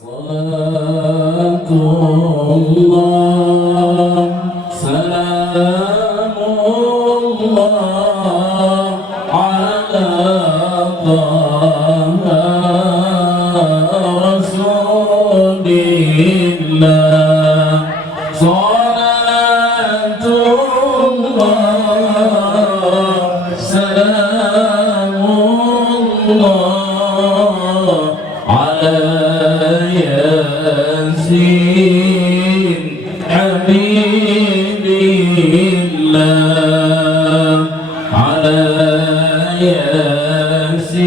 صلاة الله سلام الله على طه رسول الله صلاة الله سلام الله على ياسين حبيب الله على ياسين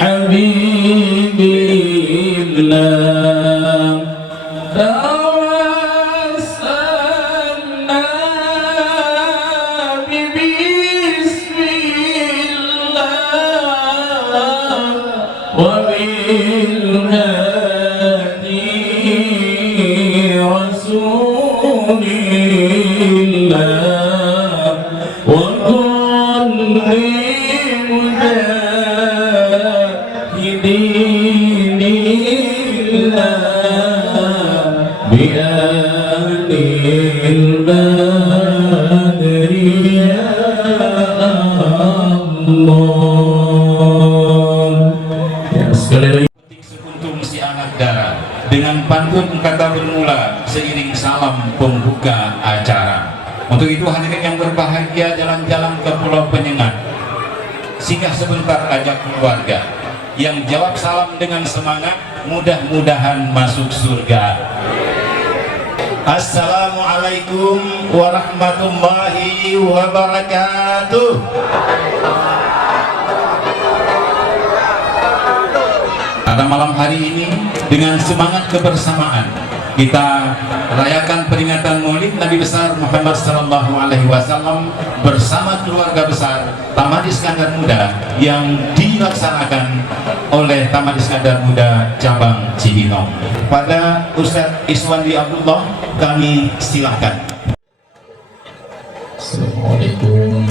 حبيب الله توسلنا ببسم الله وبالهادي رسول الله وكل مجاهدين الله بآل البدر يا الله. Ya, sekali lagi sekuntum si anak darah dengan pantun kata bermula seiring salam pembuka acara. Untuk itu hadirin yang berbahagia, jalan-jalan ke Pulau Penyengat, singgah sebentar ajak keluarga. Yang jawab salam dengan semangat, mudah-mudahan masuk surga. Assalamualaikum warahmatullahi wabarakatuh. Pada malam hari ini dengan semangat kebersamaan kita rayakan peringatan Maulid Nabi besar Muhammad sallallahu alaihi wasallam bersama keluarga besar Taman Iskandar Muda yang dilaksanakan oleh Taman Iskandar Muda cabang Cibinong. Pada Ustadz Iswandi Abdullah kami silahkan. Assalamualaikum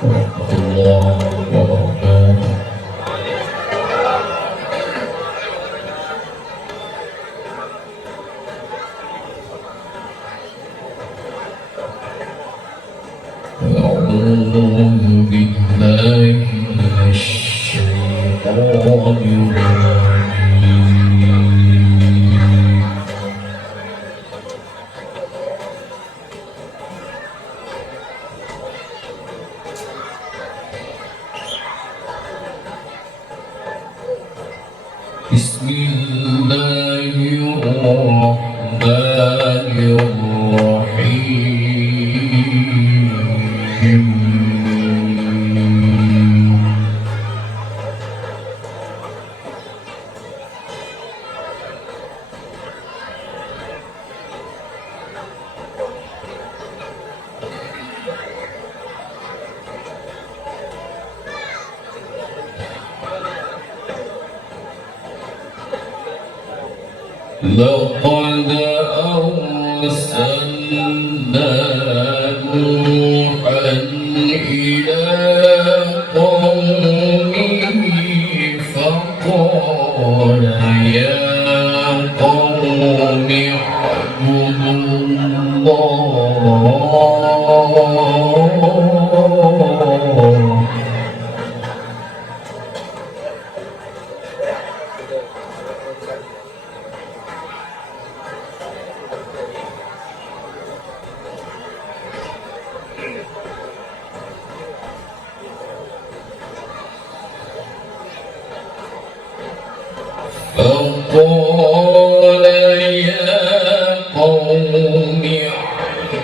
warahmatullahi wabarakatuh. أعوذ بالله من الشيطان الرجيم. بسم الله الرحمن الرحيم. لقد أرسلنا نوحا إلى قومه فقال يا قوم اعبدوا الله فقال يا قوم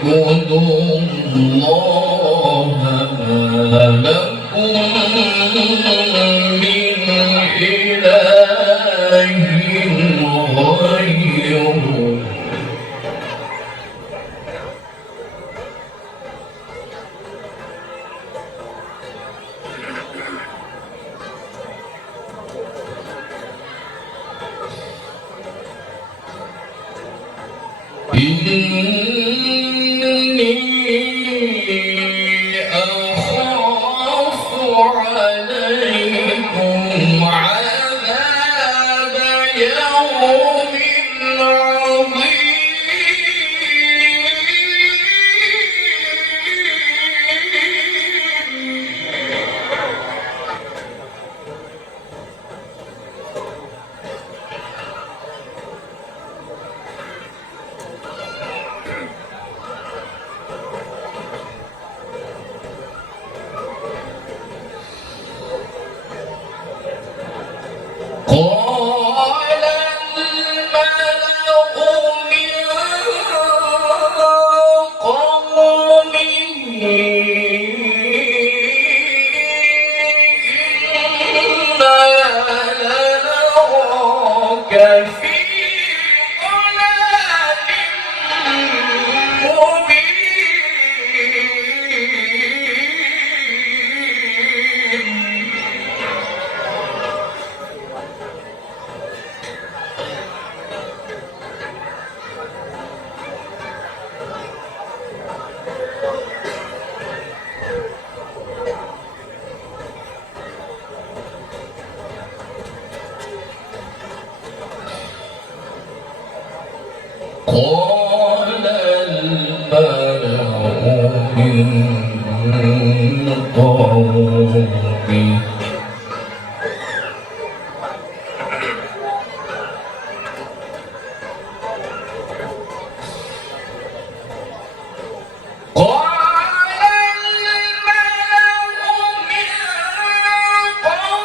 اعبدوا الله ما لكم من إله غيره إني أخاف عليكم عذاب قال الملأ من قومه إنا لنراك في ضلال مبين. قال الملأ من قومه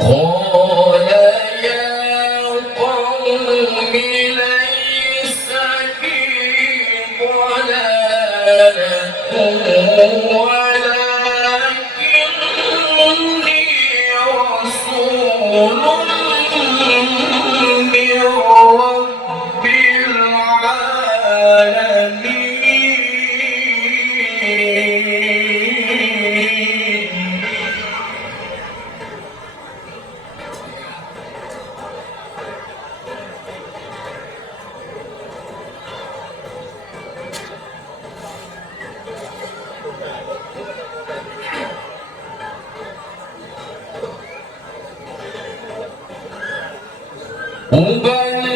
قال يا قوم ليس بي ضلالة ولكني رسول من رب العالمين.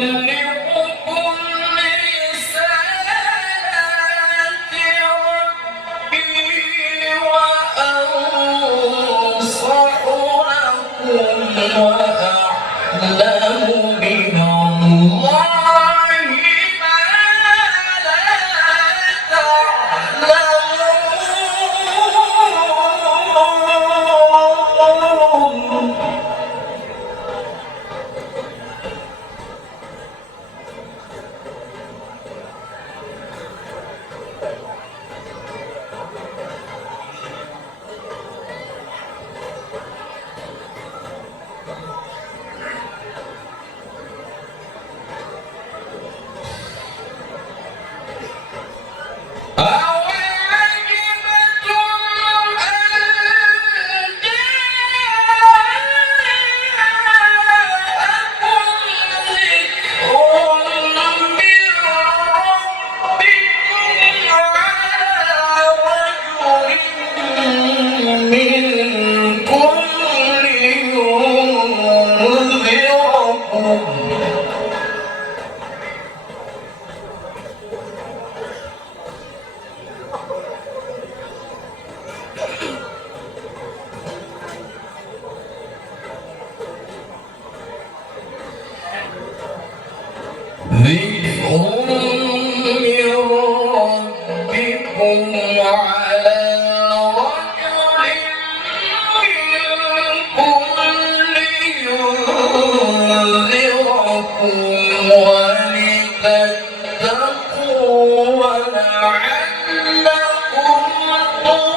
أبلغكم رسالات ربي وأنصح لكم وأعلم من الله ما لا تعلمون. ذكر من ربكم على رجل منكم لينذركم ولتتقوا ولعلكم ترحمون.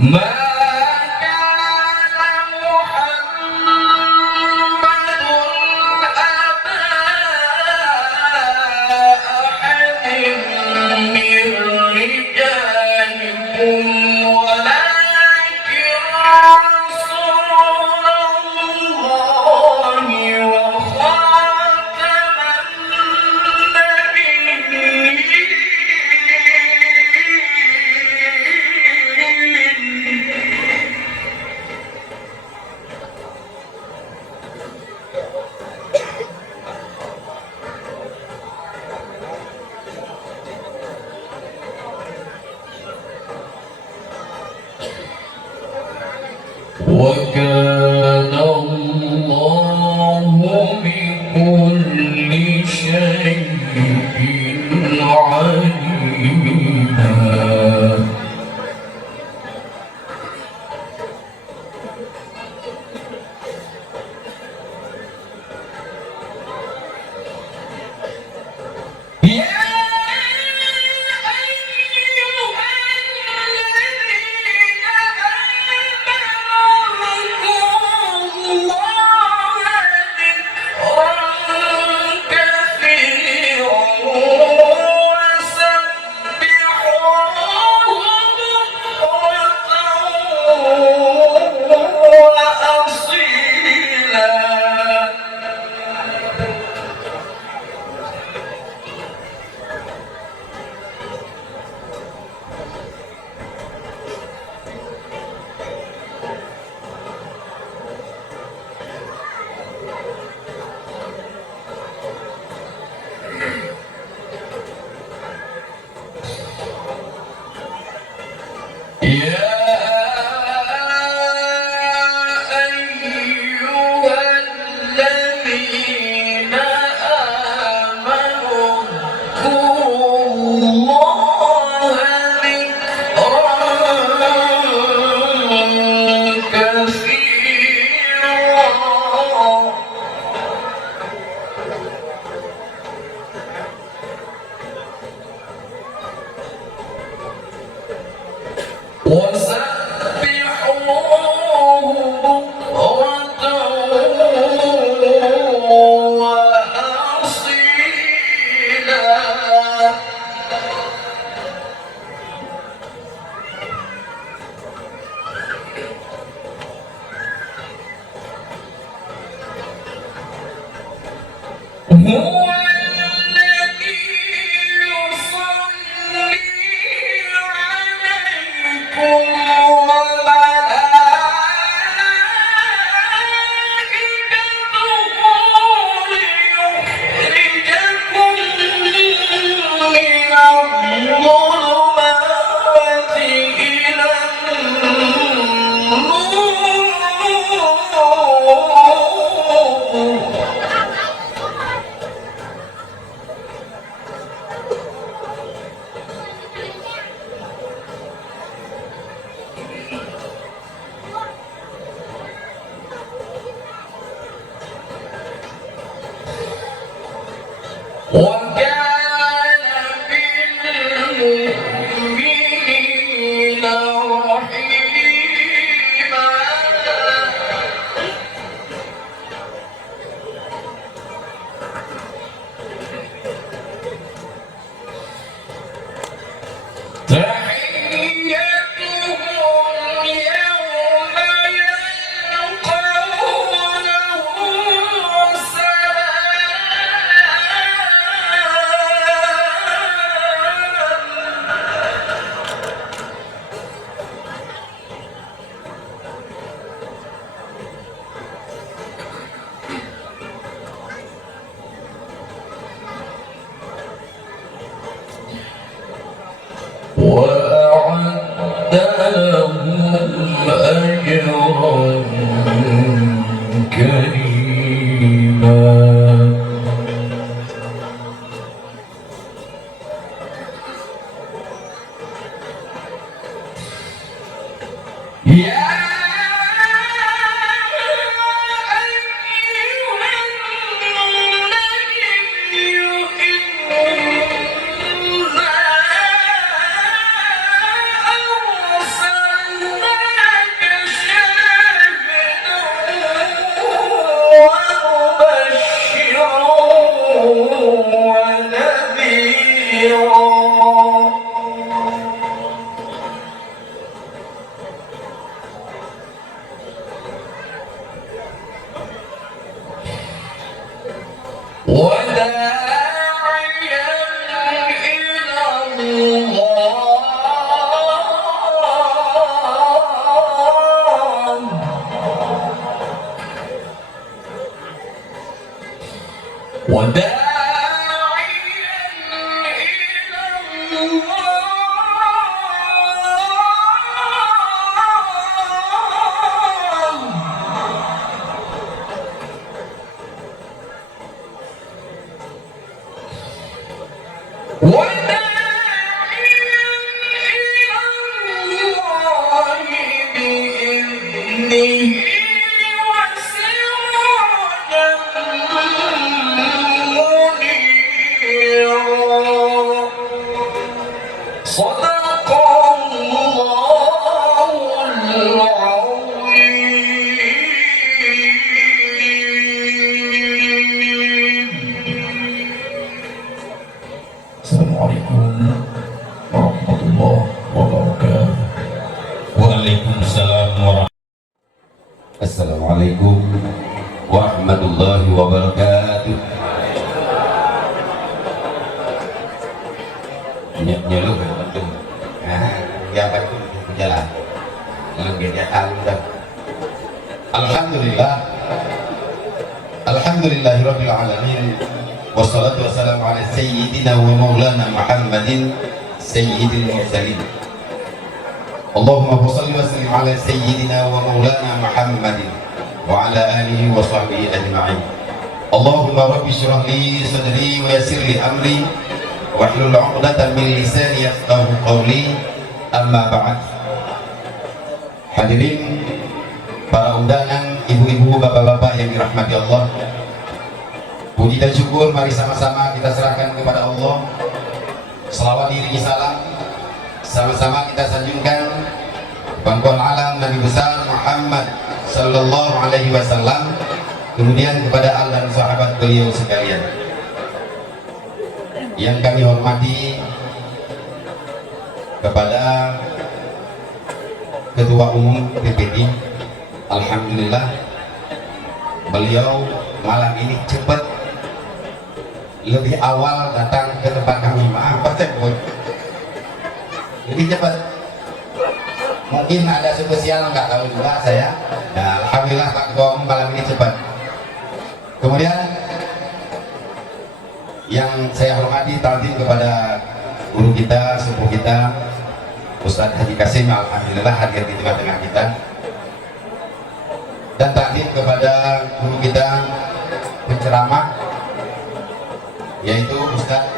ما كان محمد أبا أحد من رجالكم ولكن رسول الله وخاتم وكان الله بكل شيء عليما. وكان بالمؤمنين رحيما. تحيتهم يوم يلقونه وأعد لهم أجرا كريما. أرسلنا Assalamualaikum warahmatullahi wabarakatuh. Nyeluh betul. Yang baik jalan. Kalau dia tahu. Alhamdulillah. Alhamdulillahirabbil alamin. Wassalatu wassalamu ala sayyidina wa maulana Muhammadin sayyidil mursalin. Allahumma shalli wa sallim ala sayyidina wa maulana Muhammadin wa ala alihi wa sahbihi ajma'in. Allahumma rabbi shrah li sadri wa yassir li amri wahlul 'uqdatam min lisani yafqahu qawli. Amma ba'd. Hadirin para undangan, ibu-ibu, bapak-bapak yang dirahmati Allah, puji dan syukur mari sama-sama kita serahkan kepada Allah. Selawat diri salam sama-sama kita sanjungkan pangkuan alam Nabi besar Muhammad sallallahu alaihi wasallam, kemudian kepada al dan sahabat beliau sekalian. Yang kami hormati kepada Ketua Umum PPD, alhamdulillah beliau malam ini cepat, lebih awal datang ke tempat kami. Maaf Pak Cek, lebih cepat. Mungkin ada spesial, nggak tahu juga saya. Nah, alhamdulillah Pak Ketua Umum malam ini cepat. Kemudian yang saya hormati takdim kepada guru kita, sepuh kita, Ustadz Haji Kasim, alhamdulillah hadir di tengah-tengah kita. Dan takdim kepada guru kita penceramah, yaitu Ustadz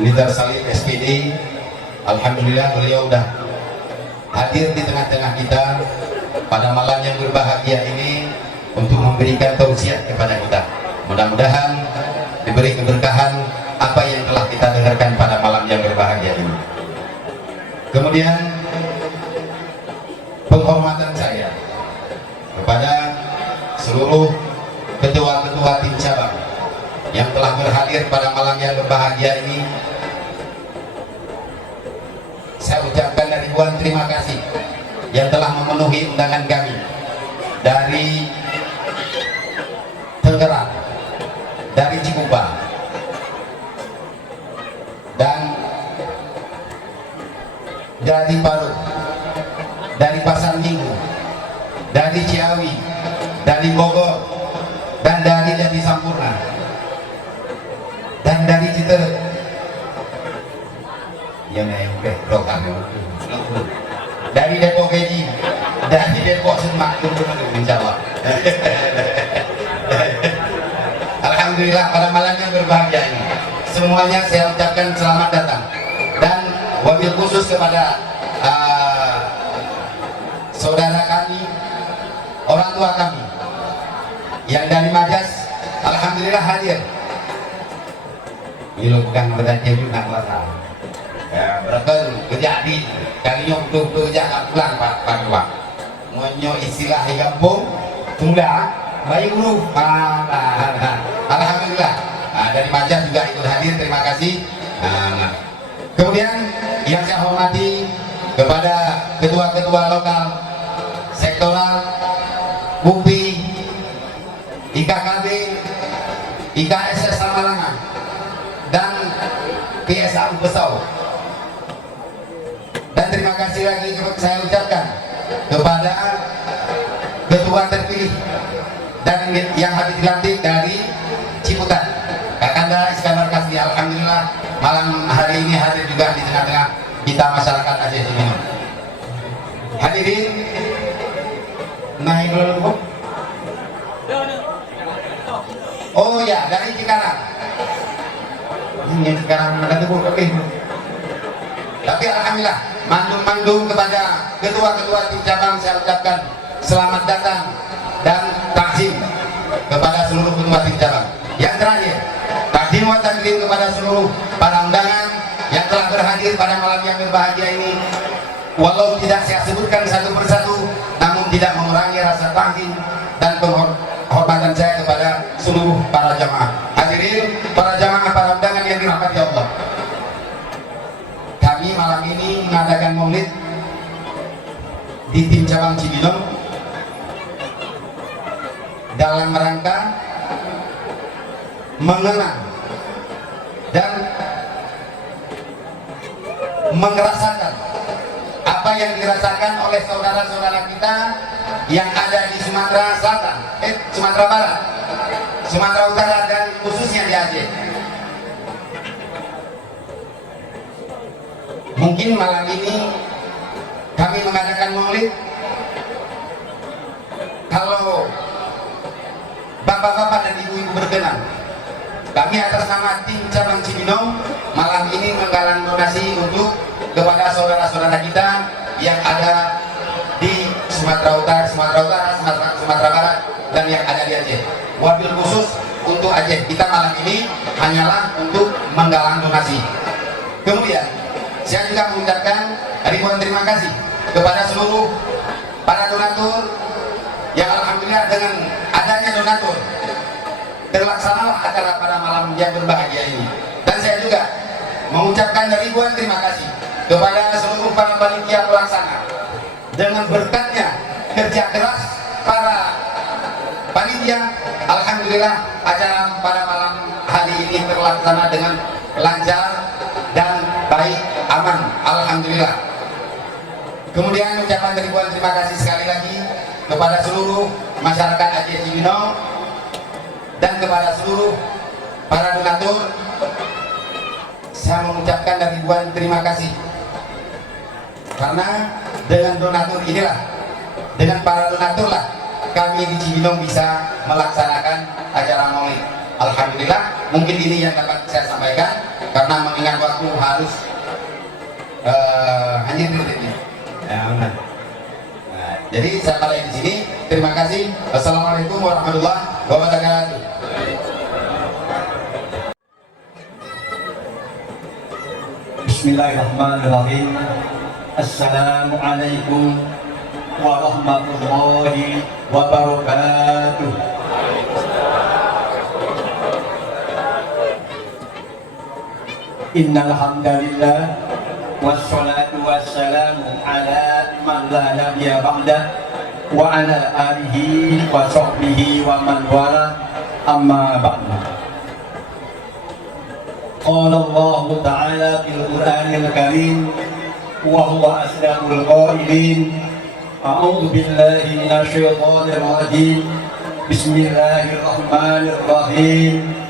Nidar Salim SPD. Alhamdulillah beliau sudah hadir di tengah-tengah kita pada malam yang berbahagia ini untuk memberikan tausiah kepada kita. Mudah-mudahan diberi keberkahan apa yang telah kita dengarkan pada malam yang berbahagia ini. Kemudian penghormatan saya kepada seluruh ketua-ketua tim cabang yang telah berhadir pada malam yang berbahagia ini. Saya ucapkan ribuan terima kasih yang telah memenuhi undangan kami dari Tangerang, dari Cikupa, dan dari Palu, dari Pasar Minggu, dari Ciawi, dari Bogor, dan dari Sampurna, dan dari Citerep. Yang dari Depok Geji, dari Depok Semak, insya Allah. Alhamdulillah pada malam yang berbahagia ini semuanya saya ucapkan selamat datang, dan wabil khusus kepada saudara kami, orang tua kami yang dari Majas, alhamdulillah hadir. Ini bukan berarti juga kelas ya, berarti kerja di kalinya untuk kerja pulang Pak Ketua. Monyo istilah di kampung tunda baik dulu. Alhamdulillah. Dari Majas juga ikut hadir, terima kasih. Kemudian yang saya hormati kepada ketua-ketua lokal, sektoral, UPI, IKKB, IKSS Samalangan, dan PSA Besau. Dan terima kasih lagi saya ucapkan kepada ketua terpilih dan yang habis dilantik dari Ciputat, Kakanda Iskandar Kasdi. Alhamdulillah malam hari ini hadir juga di tengah-tengah kita masyarakat Aceh Cibinong. Hadirin, naik dulu. Oh ya, dari Cikarang. Ini sekarang ada tubuh lebih. Tapi alhamdulillah, mandung-mandung kepada ketua-ketua di cabang saya ucapkan selamat datang dan takzim kepada seluruh ketua di cabang. Yang terakhir, takdim wa takdim kepada seluruh para undangan yang telah berhadir pada malam yang berbahagia ini. Walau tidak saya sebutkan satu persatu, namun tidak mengurangi rasa takdim dan penghormatan saya kepada seluruh para jamaah. Hadirin, para jamaah, para undangan yang dirahmati Allah. Kami malam ini mengadakan maulid di tim cabang Cibinong dalam rangka mengenang dan merasakan apa yang dirasakan oleh saudara-saudara kita yang ada di Sumatera Selatan, Sumatera Barat, Sumatera Utara, dan khususnya di Aceh. Mungkin malam ini kami mengadakan maulid, kalau bapak-bapak dan ibu-ibu berkenan, kami atas nama tim cabang Cibinong malam ini menggalang donasi untuk kepada saudara-saudara kita yang ada di Sumatera Utara, Sumatera Barat, dan yang ada di Aceh. Wabil khusus untuk Aceh, kita malam ini hanyalah untuk menggalang donasi. Kemudian saya juga mengucapkan ribuan terima kasih kepada seluruh para donatur yang alhamdulillah dengan adanya donatur terlaksanalah acara pada malam yang berbahagia ini. Dan saya juga mengucapkan ribuan terima kasih kepada seluruh para panitia pelaksana. Dengan berkatnya kerja keras para panitia, alhamdulillah acara pada malam hari ini terlaksana dengan lancar dan baik, aman, alhamdulillah. Kemudian ucapan ribuan terima kasih sekali lagi kepada seluruh masyarakat Aceh Cibinong dan kepada seluruh para donatur. Saya mengucapkan ribuan terima kasih karena dengan donatur inilah, dengan para donatur lah kami di Cibinong bisa melaksanakan acara maulid. Alhamdulillah, mungkin ini yang dapat saya sampaikan karena mengingat waktu harus hanya detiknya. Nah, jadi saya mulai di sini. Terima kasih. Assalamualaikum warahmatullahi wabarakatuh. Bismillahirrahmanirrahim. Assalamualaikum warahmatullahi wabarakatuh. Innal hamdalillah wassalatu wassalamu ala man la nabiyya ba'da wa ala alihi wa sahbihi wa man wala, amma ba'du. Qala Allah Ta'ala fil Qur'anil Karim wa huwa asdaqul qailin. A'udzu billahi minasy syaithanir rajim. Bismillahirrahmanirrahim.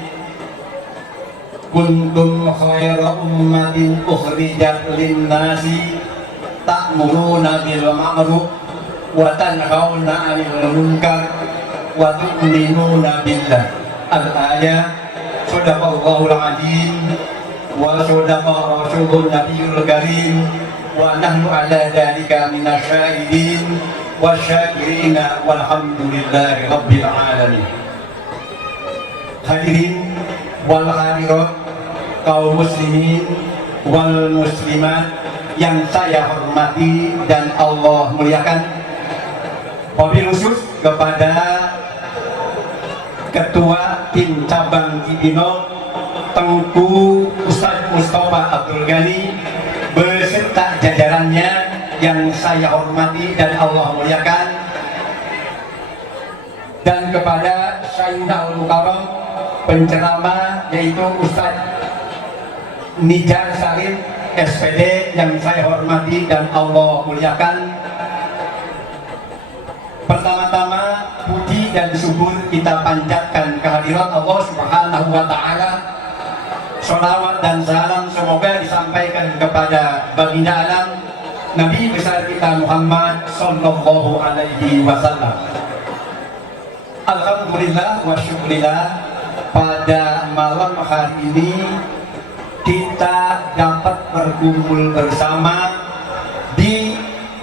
Kuntum khayra ummatin ukhrijat lin-nasi ta'muruna bil ma'ruf wa tanhauna 'anil munkar wa tu'minuna billah. Al-ayah. Shadaqallahul azim wa shadaqa rasulun nabiyul karim wa nahnu ala dzalika minasyahidin wasyakirina walhamdulillahi rabbil alamin. Hadirin wal hadirat, kaum muslimin wal muslimat yang saya hormati dan Allah muliakan, wabil khusus kepada Ketua Tim Cabang Cibinong Tengku Ustadz Mustafa Abdul Ghani beserta jajarannya yang saya hormati dan Allah muliakan, dan kepada Sayyidina Al-Mukarram penceramah yaitu Ustadz Nijar Salim SPD yang saya hormati dan Allah muliakan. Pertama-tama puji dan syukur kita panjatkan kehadirat Allah Subhanahu Subhanahu wa Ta'ala. Salawat dan salam semoga disampaikan kepada baginda alam Nabi besar kita Muhammad sallallahu alaihi wasallam. Alhamdulillah wa syukurillah, pada malam hari ini kita dapat berkumpul bersama di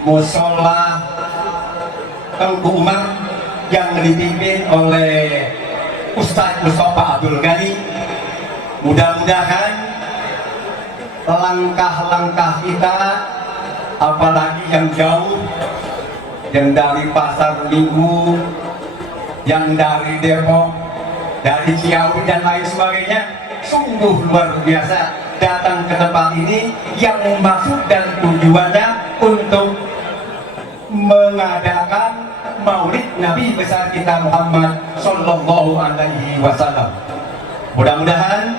musola Tengku Umar yang dipimpin oleh Ustadz Mustafa Abdul Ghani. Mudah-mudahan langkah-langkah kita, apalagi yang jauh, yang dari Pasar Minggu, yang dari Depok, dari Ciawi dan lain sebagainya, sungguh luar biasa datang ke tempat ini yang maksud dan tujuannya untuk mengadakan Maulid Nabi besar kita Muhammad sallallahu alaihi wasallam. Mudah-mudahan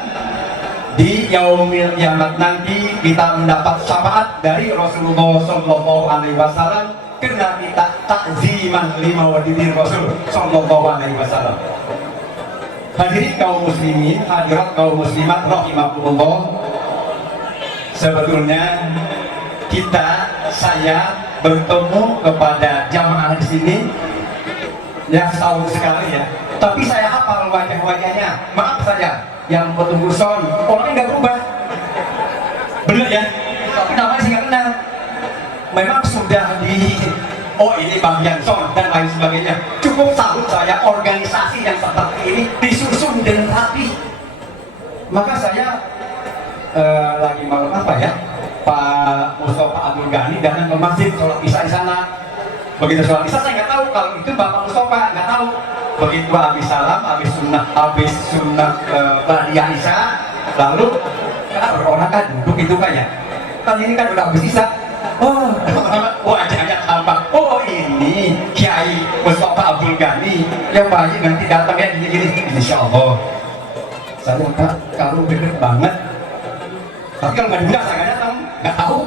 di yaumil kiamat nanti kita mendapat syafaat dari Rasulullah sallallahu alaihi wasallam karena kita takziman lima wadidir Rasul sallallahu alaihi wasallam. Hadirin kaum muslimin, hadirat kaum muslimat rahimakumullah. Sebetulnya saya bertemu kepada jamaah di sini ya setahun sekali ya, tapi saya hafal wajah-wajahnya. Maaf saja yang pengurusan orangnya nggak berubah, bener ya, tapi namanya saya nggak kenal. Memang sudah ini Bang Janson dan lain sebagainya. Cukup salut saya organisasi yang seperti ini disusun dengan rapi. Maka saya lagi malam apa ya, Pak Mustafa Abdul Ghani datang ke masjid sholat isya di sana. Begitu sholat isya saya nggak tahu kalau itu Bapak Mustafa, nggak tahu. Begitu habis salam, habis sunnah Ba'diyah isya, lalu orang kan duduk itu kan ya. Kan ini kan udah habis isya. Wajahnya tampak. Oh ini Kiai Mustafa Abdul Ghani yang pagi nanti datang ya gini-gini. Insya Allah. Saya Pak, kalau bener banget. Tapi kalau nggak diundang saya nggak datang, nggak tahu.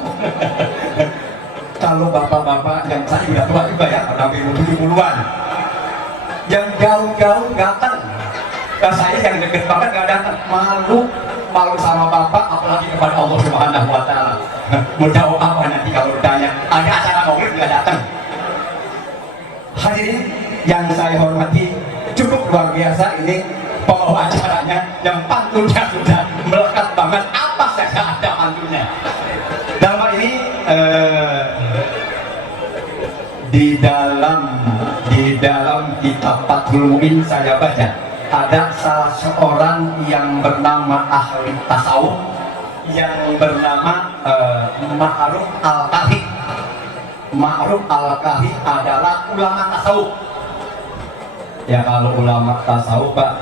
Kalau bapak-bapak yang saya udah tua juga ya, pada 70-an, yang jauh-jauh datang, saya yang deket banget nggak datang, malu sama bapak, apalagi kepada Allah Subhanahu wa Ta'ala. Mau jawab apa nanti kalau ditanya ada acara maulid nggak datang? Hadirin yang saya hormati, cukup luar biasa ini pembawa acaranya, yang pantunnya sudah melekat banget. Apa saja ada pantunnya. Dalam hal ini di dalam kitab Fathul Mu'in saya baca ada salah seorang yang bernama ahli tasawuf yang bernama Ma'ruf Al-Kahfi. Ma'ruf Al-Kahfi adalah ulama tasawuf. Ya kalau ulama tasawuf Pak,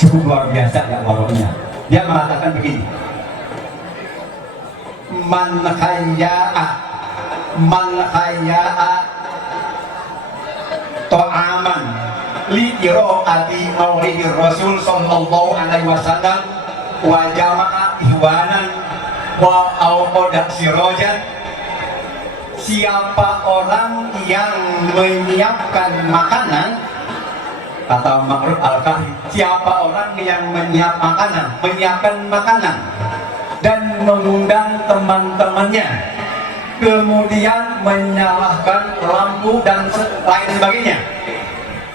cukup luar biasa ya warungnya. Dia mengatakan begini, man khayya'a ta'aman li qiraati maulidir Rasul sallallahu alaihi wasallam wa jama'a ihwanan wa awqada sirajan. Siapa orang yang menyiapkan makanan, kata Ma'ruf Al-Kahfi, siapa orang yang menyiapkan makanan dan mengundang teman-temannya, kemudian menyalakan lampu dan lain sebagainya.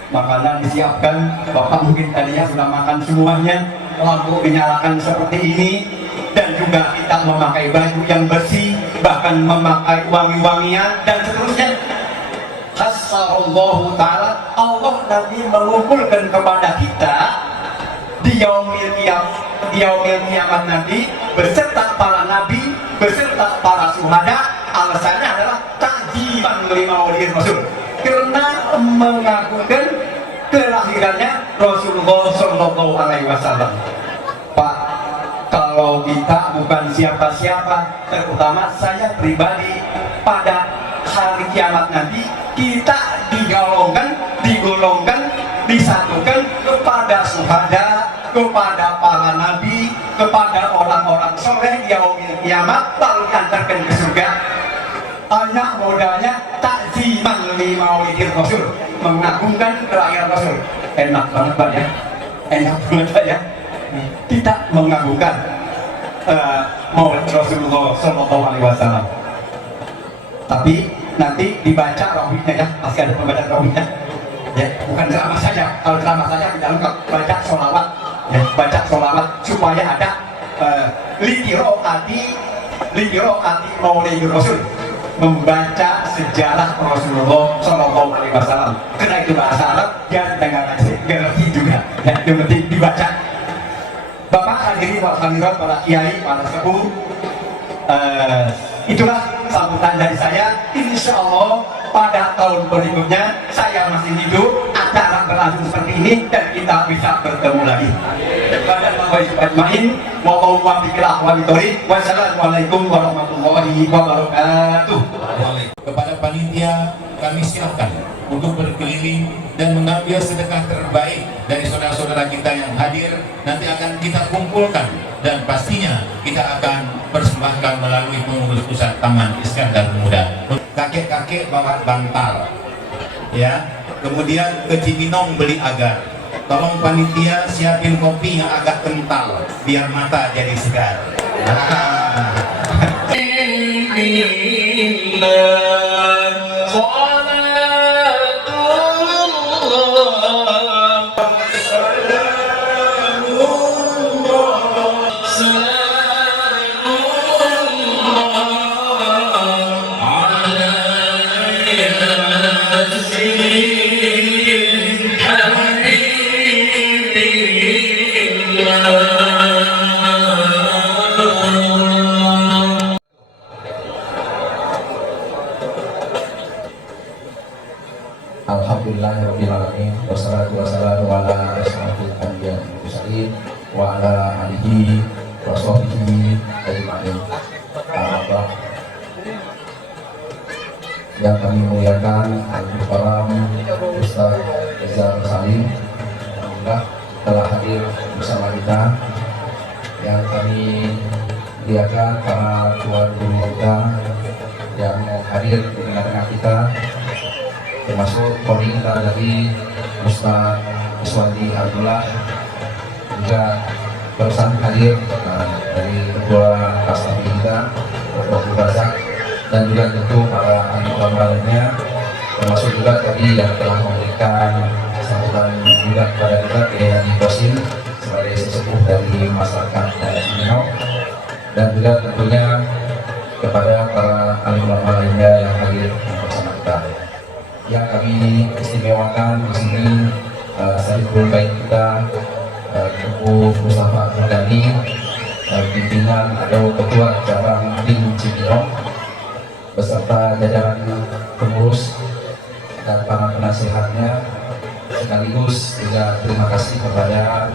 Makanan disiapkan, Bapak mungkin tadinya sudah makan semuanya, lampu dinyalakan seperti ini, dan juga kita memakai baju yang bersih, bahkan memakai wangi-wangian dan seterusnya. Hasarallahu ta'ala, Allah nanti mengumpulkan kepada kita di yaumil kiamat nanti beserta para nabi, beserta para syuhada. Alasannya adalah takjiban limaulid Rasul, karena mengagungkan kelahirannya Rasulullah sallallahu alaihi wasallam. Pak, kalau kita bukan siapa-siapa, terutama saya pribadi, pada hari kiamat nanti kita digolongkan, disatukan kepada syuhada, kepada para nabi, kepada orang-orang soleh yaumil kiamat, lalu diantarkan ke surga. Anak modalnya takziman li maulidir Rasul, mengagungkan kelahiran Rasul. Enak banget Pak ya. enak banget ya, tidak mengganggukan Maulid Rasulullah Shallallahu Alaihi Wasallam. Tapi nanti dibaca rawihnya ya, masih ada pembacaan rawihnya. Ya, bukan ceramah saja. Kalau ceramah saja tidak lengkap, baca sholawat, ya, baca sholawat supaya ada liqiroati Maulid Rasul, membaca sejarah Rasulullah Shallallahu Alaihi Wasallam. Karena itu bahasa Arab, ya dengan ngerti juga. Ya, yang penting dibaca. Bapak hadirin wal hadirat, para kiai, para sepuh, itulah sambutan dari saya. Insya Allah pada tahun berikutnya saya masih hidup, acara berlangsung seperti ini dan kita bisa bertemu lagi. Wassalamualaikum warahmatullahi wabarakatuh. Kepada panitia kami silakan untuk berkeliling dan mengambil sedekah terbaik dari saudara-saudara kita yang hadir. Nanti akan kita kumpulkan dan pastinya kita akan persembahkan melalui pengurus pusat Taman Iskandar Muda. Kakek-kakek bawa bantal, ya. Kemudian ke Cibinong beli agar. Tolong panitia siapin kopi yang agak kental biar mata jadi segar. Alhamdulillahirrahmanirrahim. Wassalatu wassalamu ala asyrafil anbiya'i wal mursalin wa ala alihi wa sahbihi ajma'in. Allah yang kami muliakan Al-Mukarram Ustaz Rizal Salim, alhamdulillah telah hadir bersama kita. Yang kami muliakan para tuan guru kita yang hadir di tengah-tengah kita, termasuk koordinator dari Ustaz Iswandi Abdullah, juga barusan hadir dari ketua Kastamil kita Dr. Razak, dan juga tentu para anggota lainnya, termasuk juga tadi yang telah memberikan sambutan juga kepada kita Kiai Kosim sebagai sesepuh dari masyarakat daerah Cibinong, dan juga tentunya kepada para ulama lainnya yang hadir bersama kita. Yang kami istimewakan di sini Sayyidul Bait kita Tuku Mustafa Al-Ghani, pimpinan atau ketua cabang di Cibinong beserta jajaran pengurus dan para penasihatnya, sekaligus juga terima kasih kepada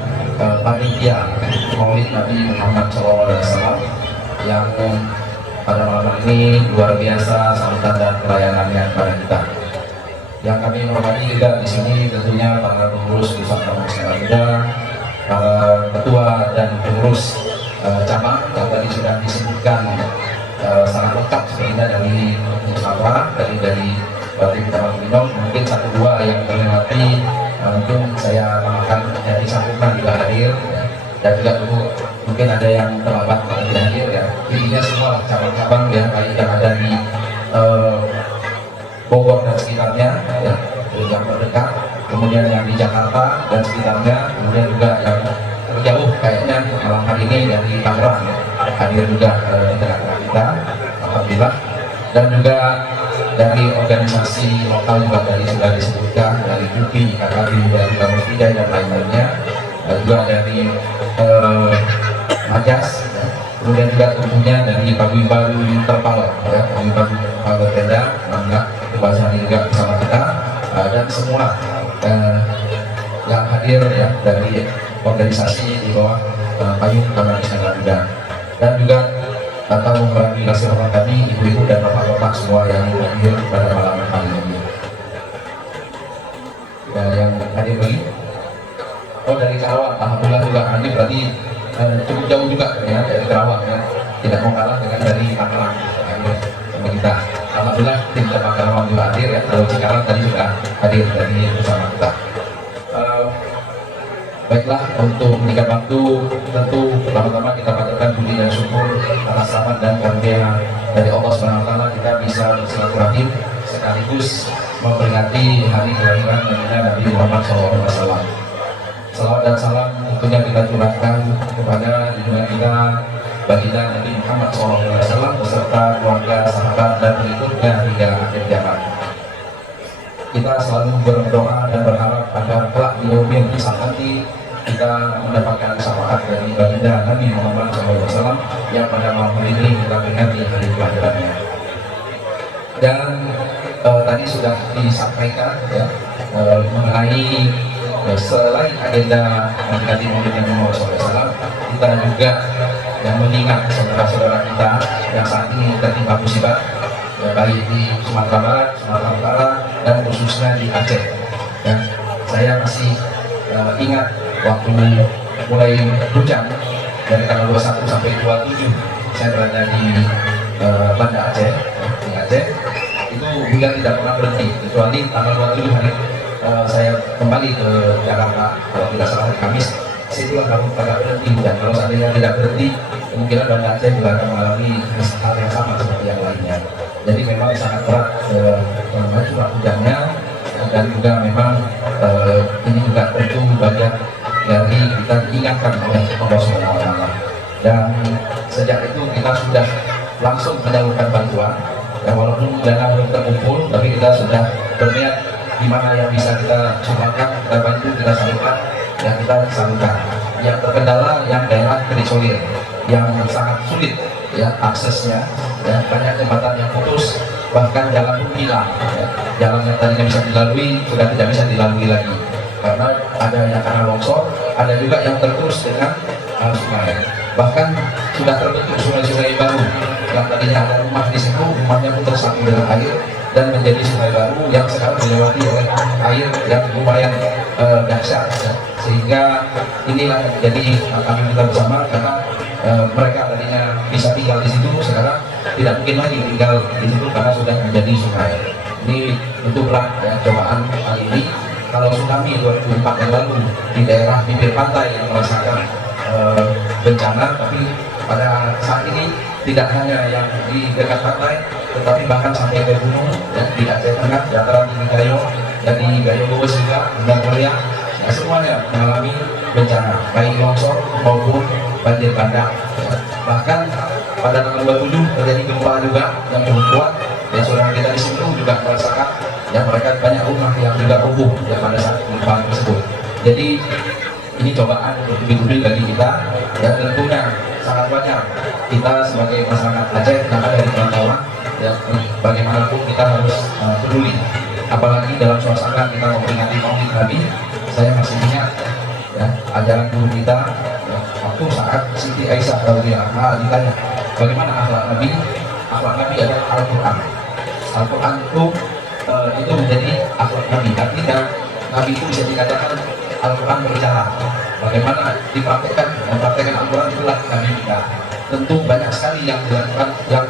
panitia Maulid Nabi Muhammad SAW yang pada malam ini luar biasa sambutan dan pelayanannya kepada kita. Yang kami hormati juga di sini tentunya para pengurus pusat Taman Iskandar Muda, para ketua dan pengurus cabang yang tadi sudah disebutkan sangat lengkap sebenarnya dari musyawarah dari Batik Taman Cibinong. Mungkin satu dua yang terlewati, mungkin saya akan menjadi sambutan juga hadir, dan juga mungkin ada yang terlambat tidak hadir ya. Intinya semua cabang-cabang yang ada di Bogor dan sekitarnya, ya, yang terdekat, kemudian yang di Jakarta dan sekitarnya, kemudian juga yang terjauh kayaknya malam hari ini dari Tangerang ya, hadir juga di tengah-tengah kita, alhamdulillah. Dan juga dari organisasi lokal juga tadi sudah disebutkan, dari UPI, KKB, dari Kamufida dan lain-lainnya, juga dari Majas, ya. Kemudian juga tentunya dari Paguyuban Terpal, ya, Paguyuban Terpal Tenda, alhamdulillah bahasa juga bersama kita, dan semua yang hadir ya dari organisasi di bawah payung Taman Iskandar Muda, dan juga tanpa mengurangi rasa hormat kami ibu-ibu dan bapak-bapak semua yang hadir pada malam hari ini. Ya, yang hadir lagi, oh dari Karawang, alhamdulillah juga hadir, berarti cukup jauh juga ya dari Karawang ya, tidak mau kalah dengan dari Tangerang hadir sama kita. Alhamdulillah tim cabang Karawang juga hadir ya, kalau Cikarang tadi sudah hadir dari bersama kita. Baiklah, untuk meningkat waktu tentu pertama-tama kita panjatkan puji dan syukur atas rahmat dan karunia dari Allah SWT kita bisa bersilaturahim sekaligus memperingati hari kelahiran Nabi Muhammad SAW. Salawat dan salam tentunya kita curahkan kepada junjungan kita baginda Nabi Muhammad SAW beserta keluarga, sahabat dan pengikutnya hingga akhir zaman. Kita selalu berdoa dan berharap agar kelak di yaumil hisab nanti kita mendapatkan syafaat dari baginda Nabi Muhammad SAW yang pada malam ini kita peringati hari kelahirannya. Dan tadi sudah disampaikan ya mengenai selain agenda mendekati Maulid Nabi Muhammad SAW, kita juga yang mengingat saudara-saudara kita yang saat ini tertimpa musibah ya, baik di Sumatera Barat, Sumatera Utara, dan khususnya di Aceh. Ya, saya masih ingat waktu mulai hujan dari tanggal 21 sampai 27 saya berada di Banda Aceh, di Aceh. Itu hujan tidak pernah berhenti kecuali tanggal 27 hari saya kembali ke Jakarta, kalau tidak salah hari Kamis. Situlah kamu pada berhenti hujan. Kalau seandainya tidak berhenti, kemungkinan Banda Aceh juga akan mengalami hal yang sama seperti yang lainnya. Jadi memang sangat berat curah hujannya, dan juga memang ini juga tentu bagian dari kita diingatkan oleh Allah SWT. Dan sejak itu kita sudah langsung menyalurkan bantuan. Ya, walaupun dana belum terkumpul, tapi kita sudah berniat di mana yang bisa kita sumbangkan, kita bantu, kita salurkan, yang kita salurkan. Yang terkendala yang daerah terisolir, yang sangat sulit ya aksesnya, ya, banyak jembatan yang putus, bahkan jalan pun hilang. Ya. Jalan yang tadinya bisa dilalui sudah tidak bisa dilalui lagi karena ada yang karena longsor, ada juga yang tergerus dengan sungai. Bahkan sudah terbentuk sungai-sungai baru yang tadinya ada rumah di situ, rumahnya pun tersapu dengan air dan menjadi sungai baru yang sekarang dilewati oleh air yang lumayan dahsyat. Ya. Sehingga inilah jadi kami kita bersama, karena mereka tadinya bisa tinggal di situ, sekarang tidak mungkin lagi tinggal di situ karena sudah menjadi sungai. Ini bentuklah ya, cobaan kali ini. Kalau tsunami 2004 yang lalu di daerah bibir pantai yang merasakan bencana, tapi pada saat ini tidak hanya yang di dekat pantai, tetapi bahkan sampai ke gunung ya, di Aceh Tengah, dataran tinggi Gayo, dan di Gayo Luwes juga, dan Korea, ya, semuanya mengalami bencana, baik longsor maupun banjir bandang. Bahkan pada tanggal 27 terjadi gempa juga yang cukup kuat. Ya, saudara kita di situ juga merasakan ya, mereka banyak rumah yang juga rubuh ya pada saat gempa tersebut. Jadi ini cobaan bertubi-tubi bagi kita, dan tentunya sangat wajar kita sebagai masyarakat Aceh yang ada di perantauan ya, bagaimanapun kita harus peduli. Apalagi dalam suasana kita memperingati Maulid Nabi. Saya masih ingat ya, ajaran guru kita ya, waktu saat Siti Aisyah radhiyallahu anha ditanya bagaimana akhlak Nabi. Akhlak Nabi adalah Al-Quran. Al-Quran itu menjadi akhlak Nabi. Artinya Nabi itu bisa dikatakan Al-Quran berbicara. Bagaimana mempraktekkan Al-Quran itulah Nabi kita. Tentu banyak sekali yang dilakukan yang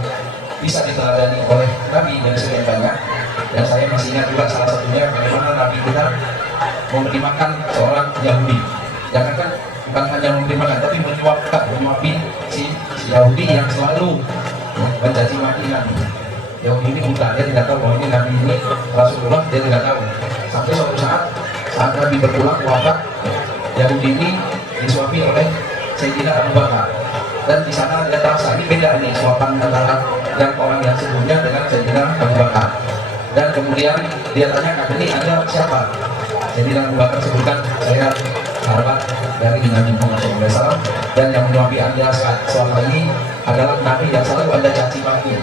bisa diteladani oleh Nabi dan sekian banyak. Dan saya masih ingat juga salah satunya bagaimana Nabi kita menerima seorang Yahudi. Jangankan bukan hanya menerima, tapi menyuapin si Yahudi yang selalu mencaci maki Nabi. Yahudi ini buta, dia tidak tahu bahwa ini Nabi ini Rasulullah, dia tidak tahu. Sampai suatu saat Nabi berpulang wafat, Yahudi ini disuapi oleh Sayyidina Abu Bakar. Dan di sana dia terasa ini beda nih suapan antara yang orang yang sebelumnya dengan Sayyidina Abu Bakar. Dan kemudian dia tanya, ini Anda siapa? Sayyidina Abu Bakar sebutkan, saya sahabat dari Nabi Muhammad SAW, dan yang menyuapi Anda selama ini adalah Nabi yang selalu Anda caci maki.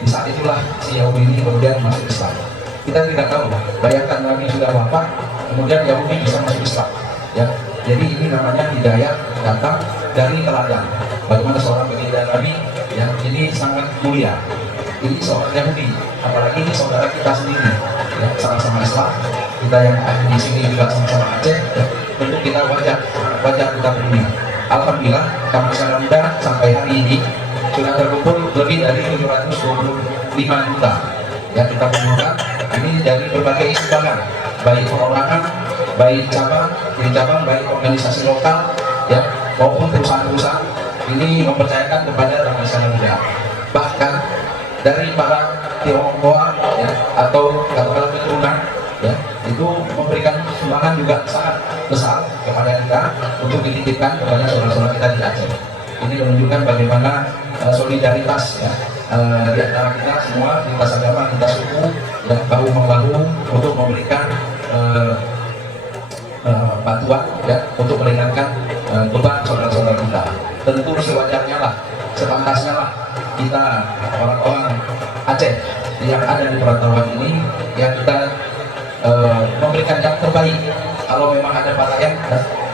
Di saat itulah si Yahudi ini kemudian masuk Islam. Kita tidak tahu, bayangkan Nabi sudah wafat, kemudian Yahudi bisa masuk Islam. Ya, jadi ini namanya hidayah datang dari teladan. Bagaimana seorang baginda Nabi yang ini sangat mulia. Ini seorang Yahudi, apalagi ini saudara kita sendiri. Ya, sama-sama Islam. Kita yang ada di sini juga sama-sama Aceh. Ya, tentu kita wajar kita peduli. Alhamdulillah, kami Muda sampai hari ini sudah terkumpul lebih dari 725 juta yang kita kumpulkan. Ini dari berbagai sumbangan, baik perorangan baik cabang, baik organisasi lokal, ya, maupun perusahaan-perusahaan ini mempercayakan kepada Taman Istana Muda. Bahkan dari para Tionghoa, ya, atau katakanlah keturunan, ya, itu memberikan sumbangan juga sangat besar kepada kita untuk dititipkan kepada saudara-saudara kita di Aceh. Ini menunjukkan bagaimana solidaritas, ya, di antara kita semua, lintas agama, lintas suku, dan bahu membahu untuk memberikan bantuan, ya, untuk meringankan beban saudara-saudara kita. Tentu sewajarnya lah, sepantasnya lah kita orang-orang Aceh yang ada di perantauan ini, ya, kita memberikan yang terbaik. Kalau memang ada pakaian,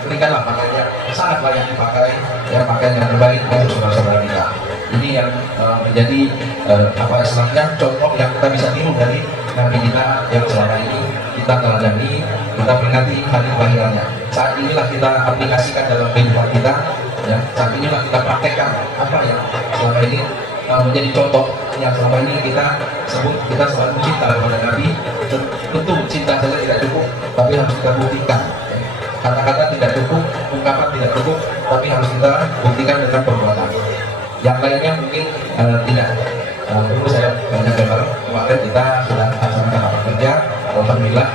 berikanlah pakaian yang sangat layak dipakai, ya, pakaian yang terbaik untuk saudara-saudara kita. Ini yang menjadi apa istilahnya contoh yang kita bisa tiru dari Nabi kita yang selama ini kita teladani, kita peringati hari kelahirannya. Saat inilah kita aplikasikan dalam kehidupan kita, ya, saat inilah kita praktekkan apa yang selama ini menjadi contoh yang selama ini kita sebut, kita selalu cinta kepada Nabi. Tentu cinta saja tidak cukup, tapi harus kita buktikan. Kata-kata tidak cukup, ungkapan tidak cukup, tapi harus kita buktikan dengan perbuatan. Yang lainnya mungkin tidak perlu saya banyak lebar. Kemarin kita sudah laksanakan rapat kerja, alhamdulillah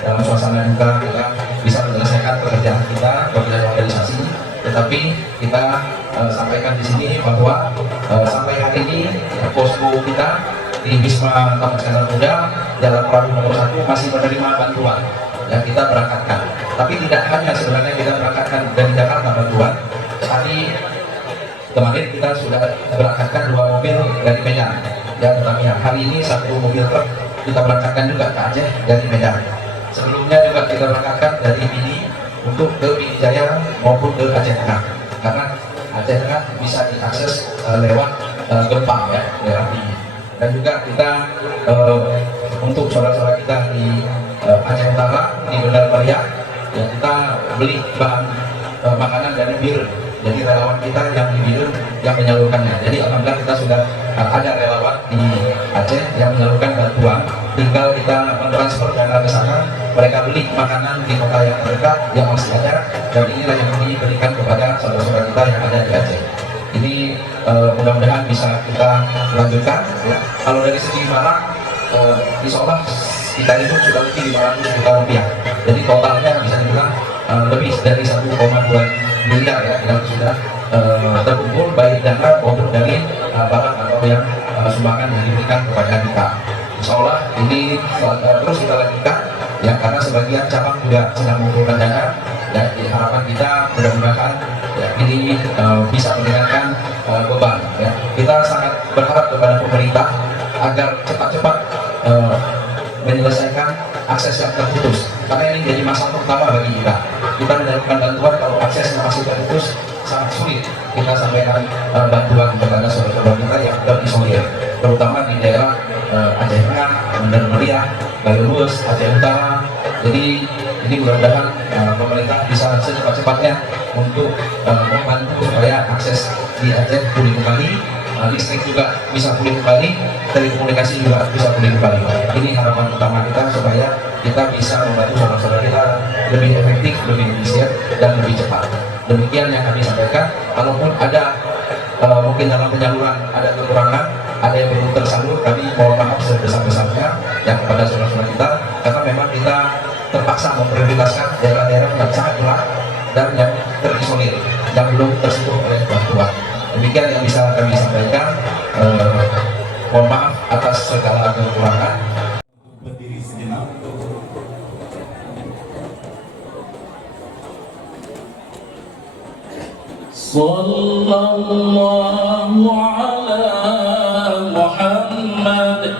dalam suasana duka kita bisa menyelesaikan pekerjaan kita, pekerjaan organisasi. Tetapi kita sampaikan di sini bahwa sampai hari ini posko kita di Wisma Taman Istana Muda Jalan Perahu nomor 1 masih menerima bantuan yang kita berangkatkan. Tapi tidak hanya sebenarnya kita berangkatkan dari Jakarta bantuan. Tadi kemarin kita sudah berangkatkan 2 mobil dari Medan yang Tamiya. Hari ini 1 mobil truk kita berangkatkan juga ke Aceh dari Medan. Sebelumnya juga kita berangkatkan dari Pidi untuk ke Pidi Jaya maupun ke Aceh Tengah, karena Aceh Tengah bisa diakses lewat Gempang, ya, daerah Pidi. Dan juga kita untuk saudara-saudara kita di Aceh Utara, di Bandar Meriah, ya, kita beli bahan makanan dari Bir. Jadi relawan kita yang di Bir yang menyalurkannya. Jadi alhamdulillah kita sudah ada relawan di Aceh yang menyalurkan bantuan. Tinggal kita mentransfer dana ke sana, mereka beli makanan di kota yang terdekat yang masih ada, dan inilah yang diberikan kepada saudara-saudara kita yang ada di Aceh. Ini mudah-mudahan bisa kita lanjutkan, ya. Kalau dari segi barang, insya Allah kita itu sudah lebih 500 juta rupiah. Jadi totalnya bisa dibilang lebih dari 1,2 miliar, ya, yang sudah terkumpul baik dana maupun dari barang atau yang sumbangan yang diberikan kepada kita. Insya Allah ini terus kita lanjutkan, ya, karena sebagian cabang juga sedang mengumpulkan dana, ya. Harapan kita mudah-mudahan, ya, ini bisa meringankan beban, ya. Kita sangat berharap kepada pemerintah agar cepat-cepat menyelesaikan akses yang terputus, karena ini jadi masalah utama bagi kita. Kita menyalurkan bantuan kalau aksesnya masih terputus, sangat sulit kita sampaikan bantuan kepada saudara-saudara kita yang terisolir, terutama di daerah Aceh Tengah, Bandar Meriah, Bayelus, Aceh Utara. Jadi ini mudah-mudahan pemerintah bisa secepat-cepatnya untuk membantu supaya akses di Aceh pulih kembali, listrik juga bisa pulih kembali, telekomunikasi juga bisa pulih kembali. Ini harapan utama kita supaya kita bisa membantu saudara-saudara kita lebih efektif, lebih efisien, dan lebih cepat. Demikian yang kami sampaikan. Kalaupun ada mungkin dalam penyaluran ada kekurangan, ada yang perlu tersalur, kami mohon maaf sebesar-besarnya yang kepada saudara-saudara kita, karena memang kita terpaksa memprioritaskan daerah-daerah yang sangat gelap dan yang terisolir, yang belum tersentuh oleh bantuan. Demikian yang bisa kami sampaikan. Mohon maaf atas segala kekurangan. Berdiri sejenak. Sallallahu ala Muhammad,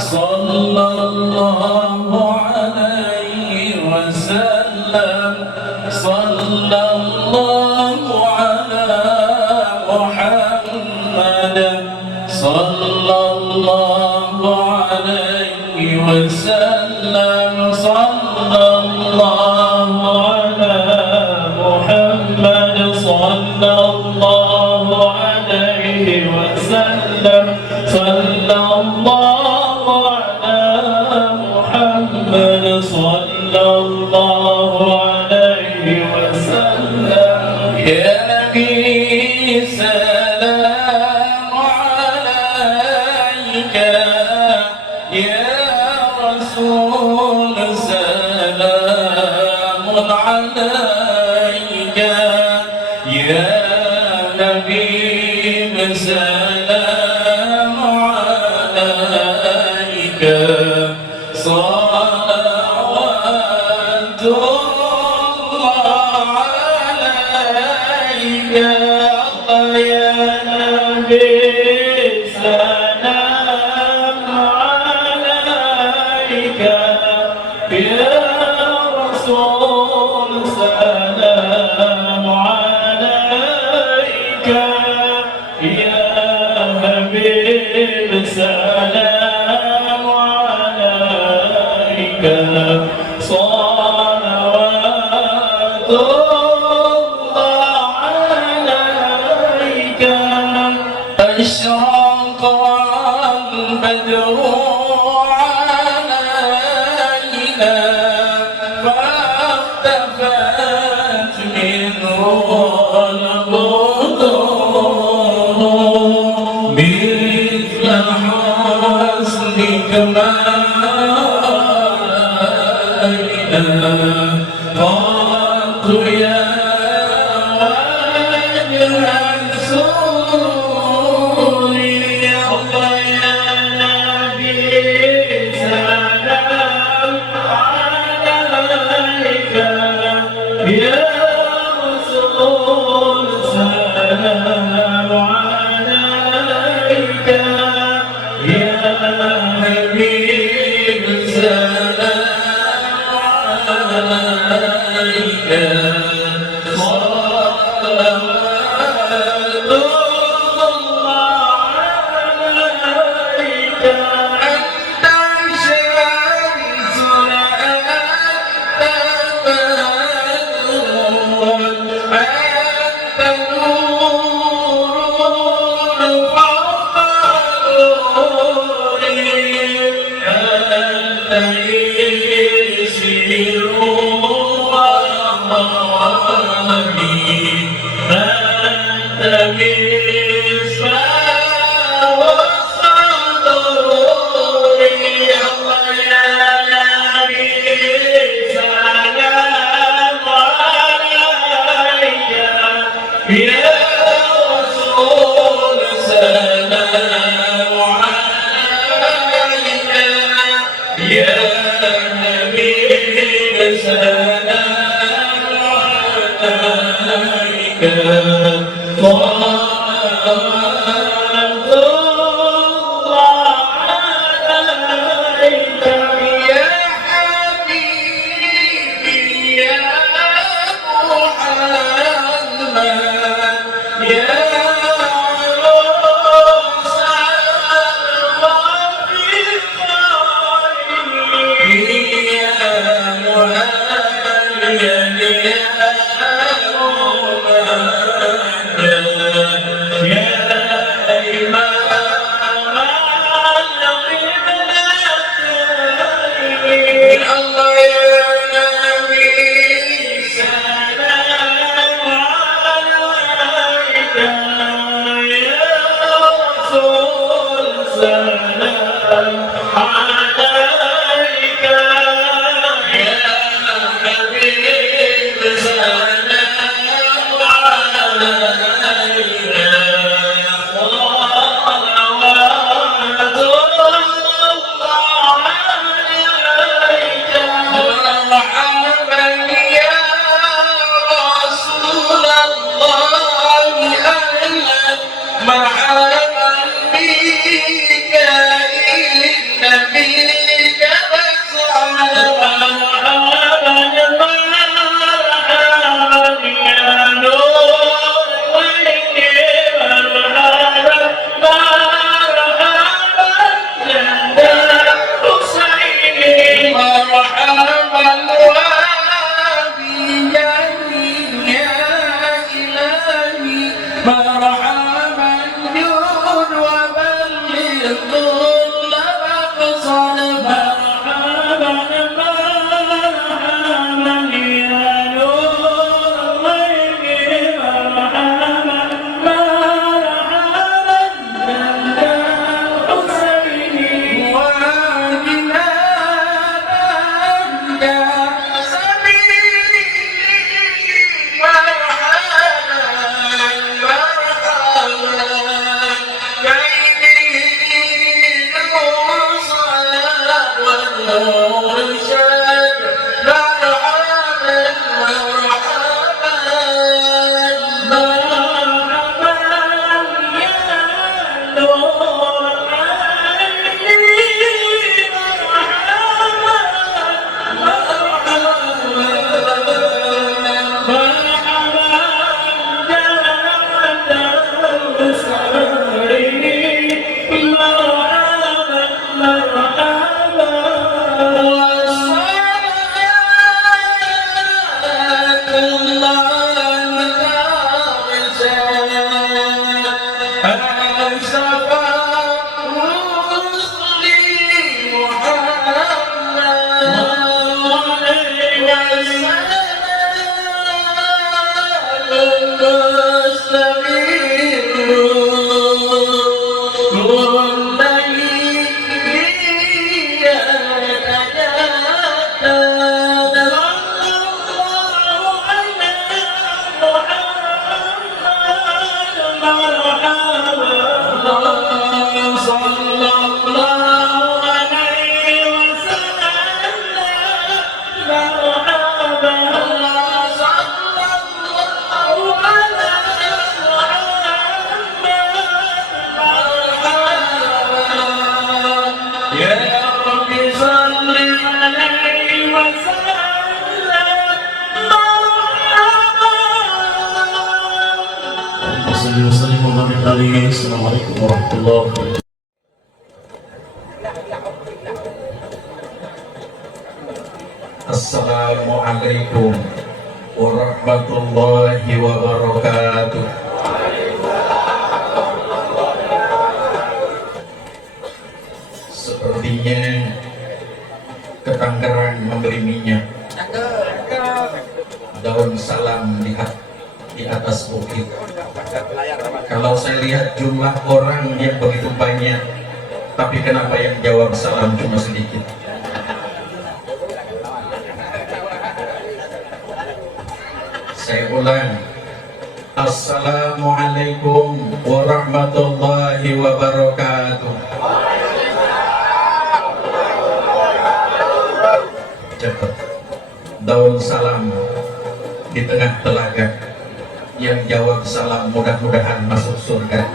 sallallahu alaihi wasallam, sallallahu ala Muhammad, sallallahu alaihi wasallam, sallallahu ala Muhammad, sallallahu alaihi wasallam, sallallahu ala Muhammad, sallallahu عليك يا حبيب سلام عليك صلوات الله عليك الله يا نبي سلام عليك يا رسول سلام عليك يا حبيب سلام عليك صلوات الله عليك أشرق البدر علينا فاختفت منه البدور مثل حسنك ما رأينا قلت يا وجه السرور الله يا نبي سلام عليك يا رسول سلام عليك يا حبيب سلام عليك Al-Alim. Assalamualaikum warahmatullahi wabarakatuh. Assalamualaikum warahmatullahi wabarakatuh. Sepertinya ketangkeran memberi minyak, daun salam di atas bukit. Kalau saya lihat jumlah orang yang begitu banyak, tapi kenapa yang jawab salam cuma sedikit? Saya ulang. Assalamualaikum warahmatullahi wabarakatuh. Cepat. Daun salam di tengah telaga. Yang jawab salam mudah-mudahan masuk surga.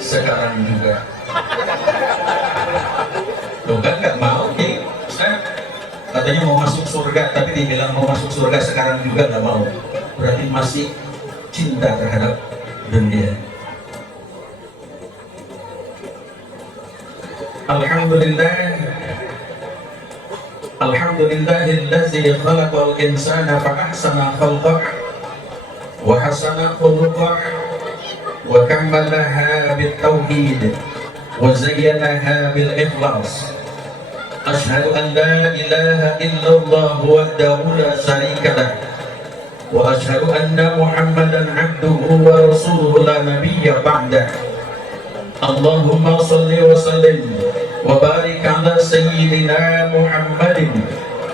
Sekarang juga. Tuh kan nggak mau nih. Katanya mau masuk surga, tapi dibilang mau masuk surga sekarang juga nggak mau. Berarti masih cinta terhadap dunia. Alhamdulillahillazi khalaqal insana fa ahsana khalqah wa hasana khuluqah wa kammalaha bit tauhid wa zayyanaha bil ikhlas. Asyhadu an la ilaha illallah wahdahu la syarika lah wa asyhadu anna Muhammadan abduhu wa rasuluhu la nabiyya ba'dah. Allahumma shalli wa sallim wa barik ala sayyidina Muhammadin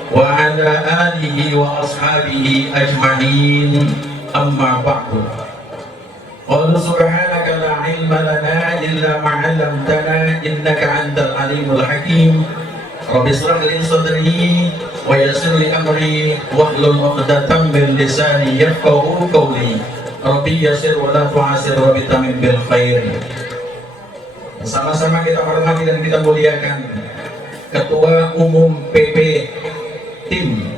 wa ala alihi wa ashabihi ajma'in. Amma ba'du. Qul subhanaka la ilma lana illa ma 'allamtana innaka antal alimul hakim. Rabbi shrah li sadri wa yassir li amri wahlul 'uqdatam min lisani yafqahu qawli. Rabbi yassir wa la tu'assir wa bitamim bil khair. Sama-sama kita hormati dan kita muliakan Ketua Umum PP Tim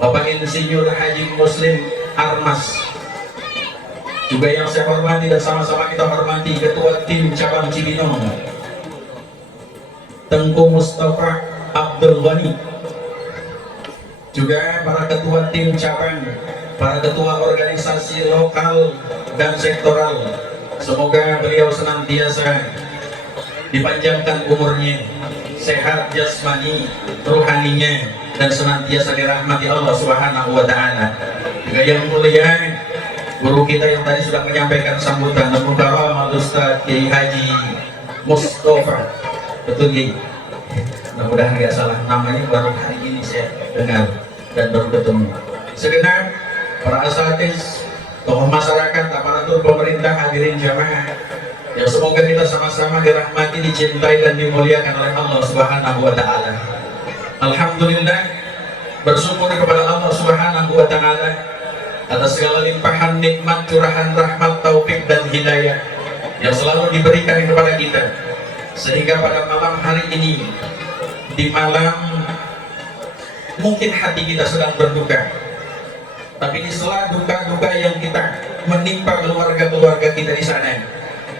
Bapak Insinyur Haji Muslim Armas, juga yang saya hormati dan sama-sama kita hormati Ketua Tim Cabang Cibinong Tengku Mustafa Abdul Ghani, juga para ketua tim cabang, para ketua organisasi lokal dan sektoral. Semoga beliau senantiasa dipanjangkan umurnya, sehat jasmani, rohaninya, dan senantiasa dirahmati Allah Subhanahu wa Ta'ala. Juga yang mulia guru kita yang tadi sudah menyampaikan sambutan, Al-Mukarram Al-Ustaz Kiai Haji Mustafa. Betul ya? Mudah-mudahan nggak salah, namanya baru hari ini saya dengar dan baru ketemu. Segenap para asatidz, tokoh masyarakat, aparatur pemerintah, hadirin jamaah, ya semoga kita sama-sama dirahmati, dicintai dan dimuliakan oleh Allah Subhanahu wa Ta'ala. Alhamdulillah, bersyukur kepada Allah Subhanahu wa Ta'ala atas segala limpahan nikmat, curahan rahmat, taufik dan hidayah yang selalu diberikan kepada kita, sehingga pada malam hari ini, di malam mungkin hati kita sedang berduka, tapi di sela duka-duka yang kita menimpa keluarga-keluarga kita di sana,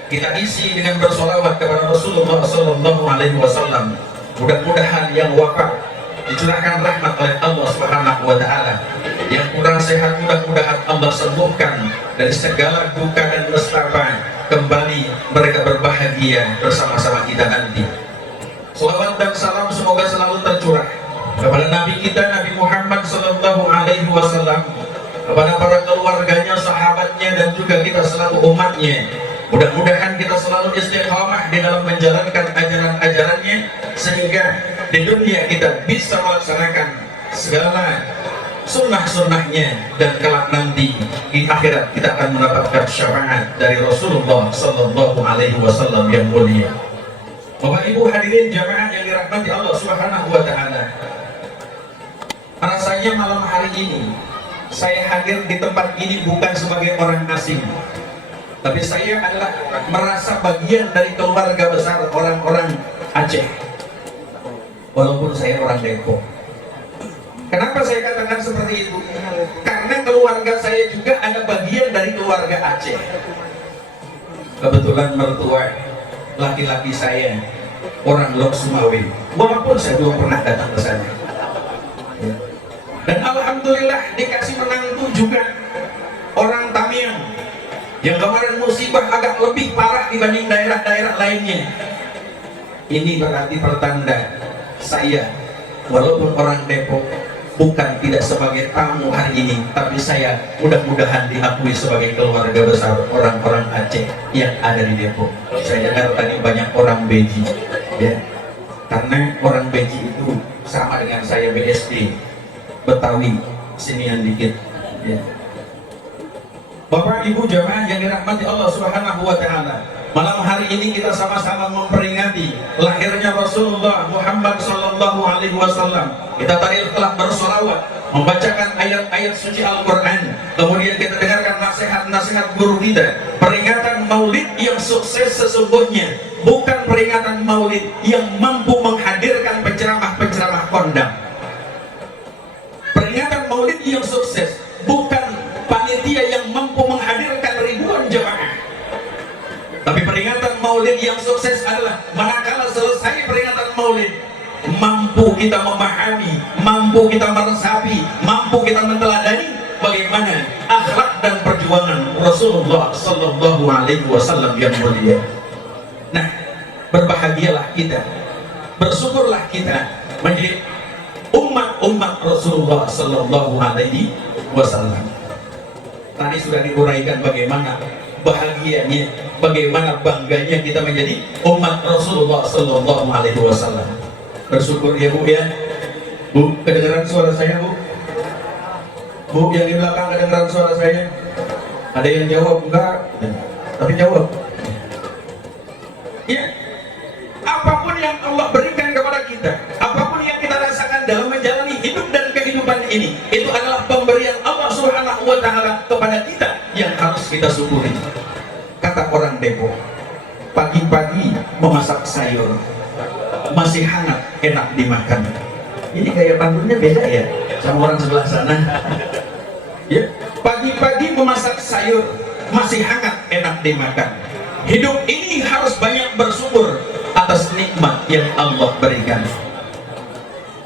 kita isi dengan bersolawat kepada Rasulullah SAW. Mudah-mudahan yang wafat dicurahkan rahmat oleh Allah Subhanahu wa Ta'ala, yang kurang sehat mudah-mudahan Allah sembuhkan dari segala duka dan nestapa, kembali mereka berbahagia bersama-sama kita nanti. Salawat dan salam semoga selalu tercurah kepada Nabi kita Nabi Muhammad Sallallahu Alaihi Wasallam, kepada para keluarganya, sahabatnya, dan juga kita selalu umatnya. Mudah-mudahan kita selalu istiqamah di dalam menjalankan ajaran-ajarannya, sehingga di dunia kita bisa melaksanakan segala sunnah-sunnahnya, dan kelak nanti di akhirat kita akan mendapatkan syafaat dari Rasulullah Sallallahu Alaihi Wasallam yang mulia. Bapak Ibu hadirin jamaah yang dirahmati Allah Subhanahu wa Ta'ala, rasanya malam hari ini saya hadir di tempat ini bukan sebagai orang asing, tapi saya adalah merasa bagian dari keluarga besar orang-orang Aceh, walaupun saya orang Depok. Kenapa saya katakan seperti itu? Karena keluarga saya juga ada bagian dari keluarga Aceh. kebetulan mertua laki-laki saya orang Lok Sumawe, walaupun saya belum pernah datang ke sana. Dan alhamdulillah dikasih menantu juga orang Tamiang yang kemarin musibah agak lebih parah dibanding daerah-daerah lainnya. Ini berarti pertanda saya walaupun orang Depok bukan tidak sebagai tamu hari ini, tapi saya mudah-mudahan diakui sebagai keluarga besar orang-orang Aceh yang ada di Depok. Saya dengar tadi banyak orang Beji, ya, karena orang Beji itu sama dengan saya BSD, Betawi, sinian dikit, ya. Bapak Ibu jamaah yang dirahmati Allah Subhanahu wa taala, malam hari ini kita sama-sama memperingati lahirnya Rasulullah Muhammad sallallahu alaihi wasallam. Kita tadi telah bersolawat, membacakan ayat-ayat suci Al-Qur'an, kemudian kita dengarkan nasihat-nasihat guru kita. Peringatan Maulid yang sukses sesungguhnya bukan peringatan Maulid yang mampu menghadirkan penceramah-penceramah kondang. Peringatan Maulid yang sukses bukan panitia yang mampu menghadirkan ribuan jemaah, tapi peringatan Maulid yang sukses adalah manakala selesai peringatan Maulid mampu kita memahami, mampu kita meresapi, mampu kita meneladani bagaimana akhlak dan perjuangan Rasulullah sallallahu alaihi wasallam yang mulia. Nah, berbahagialah kita, bersyukurlah kita menjadi umat-umat Rasulullah sallallahu alaihi wasallam. Tadi sudah diuraikan bagaimana bahagianya, bagaimana bangganya kita menjadi umat Rasulullah sallallahu alaihi wasallam. Bersyukur ya Bu ya. Bu, kedengaran suara saya Bu? Bu, yang di belakang kedengaran suara saya? Ada yang jawab enggak? Tapi jawab. Ya. Apapun yang Allah berikan kepada kita, apapun yang kita rasakan dalam menjalani hidup dan kehidupan ini, itu adalah pemberian Allah Subhanahu wa taala kepada kita yang harus kita syukuri. Kata orang Depok, pagi-pagi memasak sayur masih hangat, enak dimakan. Ini kayak pantunnya beda ya sama orang sebelah sana. Ya, pagi-pagi memasak sayur masih hangat, enak dimakan. Hidup ini harus banyak bersyukur atas nikmat yang Allah berikan.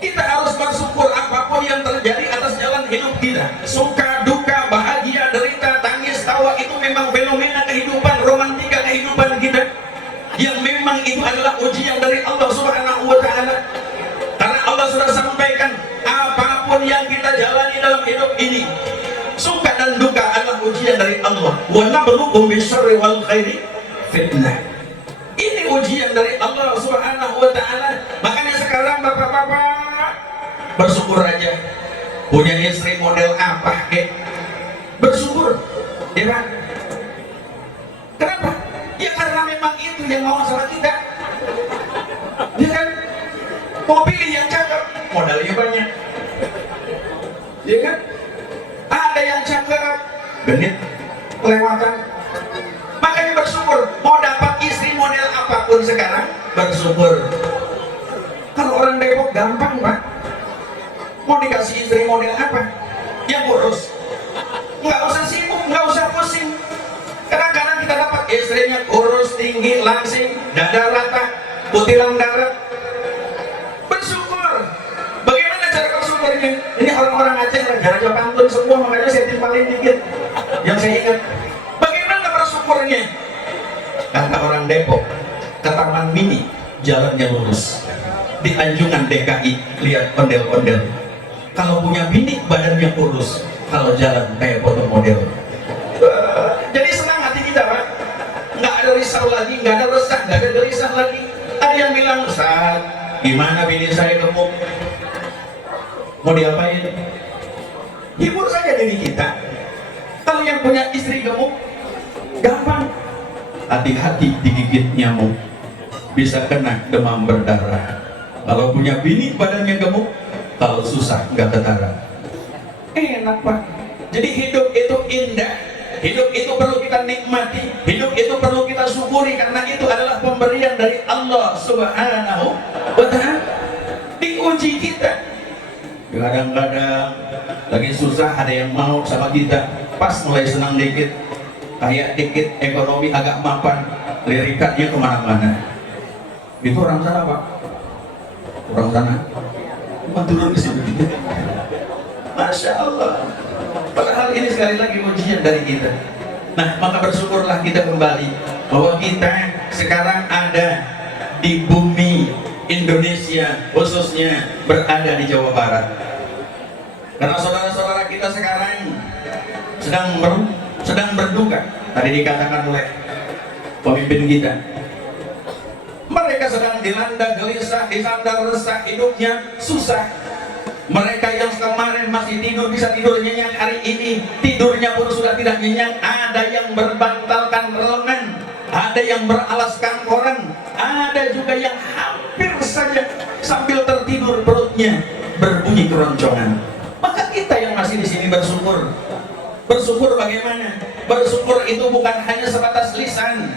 Kita harus bersyukur apapun yang terjadi atas jalan hidup kita. Suka, duka, bahagia, derita, tangis, tawa, itu memang fenomena kehidupan, romantika kehidupan kita, yang memang itu adalah ujian dari Allah Subhanahu wa taala. Karena Allah sudah sampaikan, apapun yang kita jalani dalam hidup ini, suka dan duka adalah ujian dari Allah. Wa nabluukum bisyarri wal khairi fitnah. Ini ujian dari Allah Subhanahu wa taala. Makanya sekarang bapak-bapak bersyukur aja. Punya istri model apa kek? Bersyukur, ya Pak. Kenapa? Ya karena memang itu yang mau sama kita. Ya kan? Mau pilih yang cakep, modalnya banyak. Ya kan? Ada yang cakep, genit, kelewatan. Makanya bersyukur. Mau dapat istri model apapun sekarang, bersyukur. Kalau orang Depok gampang Pak. Mau dikasih istri model apa? Yang kurus. Nggak usah sibuk, nggak usah pusing. Kadang-kadang kita dapat istrinya kurus, tinggi, langsing, dada rata, putiran darat. Bersyukur. Bagaimana cara bersyukurnya? Ini orang-orang Aceh raja-raja pantun semua, makanya saya timpalin dikit yang saya ingat. Bagaimana bersyukurnya? Kata orang Depok, ke Taman Mini jalannya lurus. Di Anjungan DKI lihat ondel-ondel. Kalau punya bini badannya kurus, kalau jalan kayak foto model. Jadi senang hati kita Pak. Nggak ada risau lagi, nggak ada resah, nggak ada gelisah lagi. Ada yang bilang, Ustaz, gimana bini saya gemuk? Mau diapain? Hibur saja diri kita. Kalau yang punya istri gemuk, gampang. Hati-hati digigit nyamuk, bisa kena demam berdarah. Kalau punya bini badannya gemuk, kalau susah nggak ketara. Enak Pak. Jadi hidup itu indah, hidup itu perlu kita nikmati, hidup itu perlu kita syukuri, karena itu adalah pemberian dari Allah Subhanahu wa ta'ala. Diuji kita. Kadang-kadang lagi susah ada yang mau sama kita, pas mulai senang dikit, kayak dikit ekonomi agak mapan, lirikannya kemana-mana. Itu orang sana Pak, orang sana cuma turun ke situ. Masya Allah. Padahal ini sekali lagi ujian dari kita. Nah, maka bersyukurlah kita kembali bahwa kita sekarang ada di bumi Indonesia, khususnya berada di Jawa Barat. Karena saudara-saudara kita sekarang sedang berduka. Tadi dikatakan oleh pemimpin kita, mereka sedang dilanda gelisah, disandar resah, hidupnya susah. Mereka yang kemarin masih tidur bisa tidur nyenyak, hari ini tidurnya pun sudah tidak nyenyak. Ada yang berbantalkan lengan, ada yang beralaskan koran, ada juga yang hampir saja sambil tertidur perutnya berbunyi keroncongan. Maka kita yang masih di sini bersyukur. Bersyukur bagaimana? Bersyukur itu bukan hanya sebatas lisan.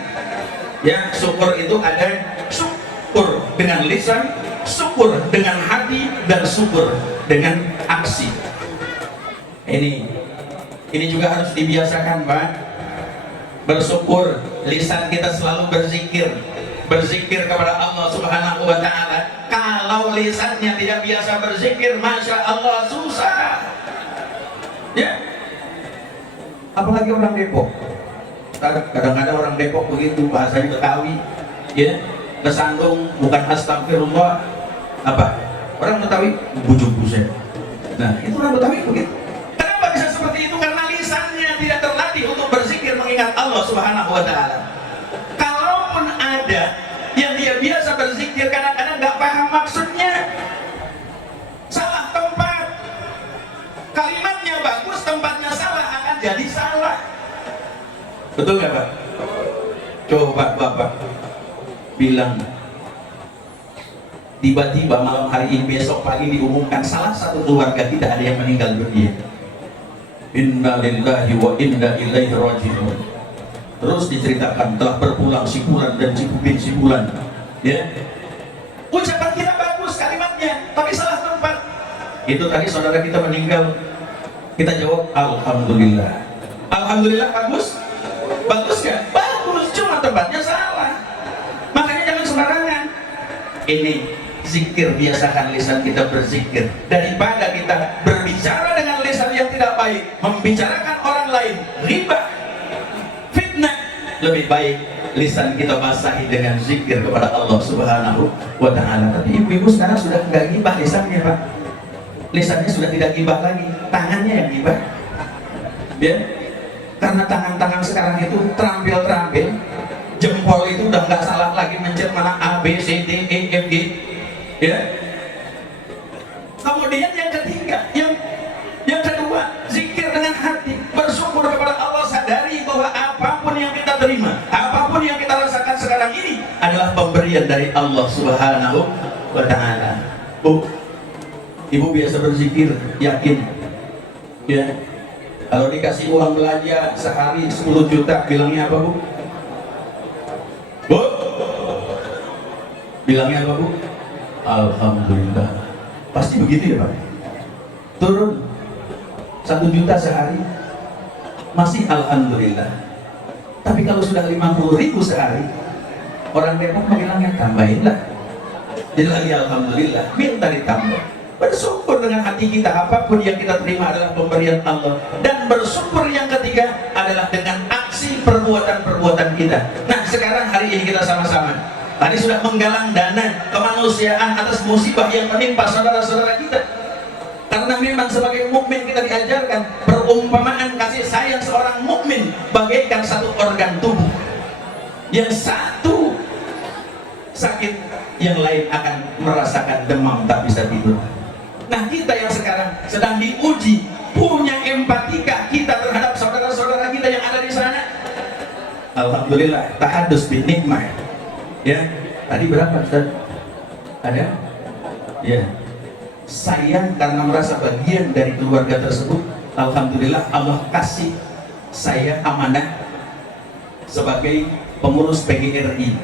Ya, syukur itu ada syukur dengan lisan, syukur dengan hati, dan syukur dengan aksi. Ini juga harus dibiasakan Pak. Bersyukur, lisan kita selalu berzikir kepada Allah Subhanahu wa Ta'ala. Kalau lisannya tidak biasa berzikir, Masya Allah susah ya. Apalagi orang Depok, kadang-kadang orang Depok begitu bahasanya Betawi ya, kesandung bukan astagfirullah apa, orang Betawi bujuk buset. Nah itu orang Betawi begitu. Kenapa bisa seperti itu? Karena lisannya tidak terlatih untuk berzikir mengingat Allah Subhanahu wa Ta'ala. Kalaupun ada yang dia biasa berzikir, kadang-kadang nggak paham maksudnya, salah tempat, kalimatnya bagus, tempatnya salah, akan jadi salah. Betul nggak Pak? Coba Bapak bilang, tiba-tiba malam hari ini, besok pagi diumumkan salah satu keluarga kita ada yang meninggal dunia. Inna lillahi wa inna ilaihi raji'un. Terus diceritakan telah berpulang si Fulan dan si Bubin si Fulan ya. Ucapan kita bagus kalimatnya, tapi salah tempat. Itu tadi saudara kita meninggal, kita jawab alhamdulillah. Alhamdulillah bagus? Bagus gak? Bagus, cuma tempatnya salah. Makanya jangan sembarangan. Ini zikir, biasakan lisan kita berzikir. Daripada kita berbicara dengan lisan yang tidak baik, membicarakan orang lain, riba, fitnah, lebih baik lisan kita basahi dengan zikir kepada Allah Subhanahu wa Ta'ala. Tapi ibu-ibu sekarang sudah nggak gibah lisannya Pak. Lisannya sudah tidak gibah lagi, tangannya yang gibah ya. Karena tangan-tangan sekarang itu terampil-terampil, jempol itu udah nggak salah lagi mencet mana A, B, C, D, E, F, G ya. Kemudian yang ketiga, yang kedua, zikir dengan hati, bersyukur kepada Allah, sadari bahwa apapun yang kita terima, apapun yang kita rasakan sekarang ini adalah pemberian dari Allah Subhanahu wa Ta'ala. Bu, ibu biasa berzikir, yakin ya. Kalau dikasih uang belanja sehari 10 juta, bilangnya apa Bu? Bu? Bilangnya apa Bu? Alhamdulillah. Pasti begitu ya Pak? Turun 1 juta sehari, masih alhamdulillah. Tapi kalau sudah 50.000 sehari, orang Depok bilangnya tambahinlah. Jadi lagi alhamdulillah, minta ditambah. Bersyukur dengan hati kita, apapun yang kita terima adalah pemberian Allah. Dan bersyukur yang ketiga adalah dengan aksi perbuatan-perbuatan kita. Nah sekarang hari ini kita sama-sama tadi sudah menggalang dana kemanusiaan atas musibah yang menimpa saudara-saudara kita. Karena memang sebagai mukmin kita diajarkan perumpamaan kasih sayang seorang mukmin bagaikan satu organ tubuh. Yang satu sakit, yang lain akan merasakan demam tak bisa tidur. Nah kita yang sekarang sedang diuji, punya empatika kita terhadap saudara-saudara kita yang ada di sana. Alhamdulillah, tahadus bin nikmah ya. Tadi berapa Ustaz? Ada? Ya. Sayang karena merasa bagian dari keluarga tersebut. Alhamdulillah Allah kasih saya amanah sebagai pengurus PGRI,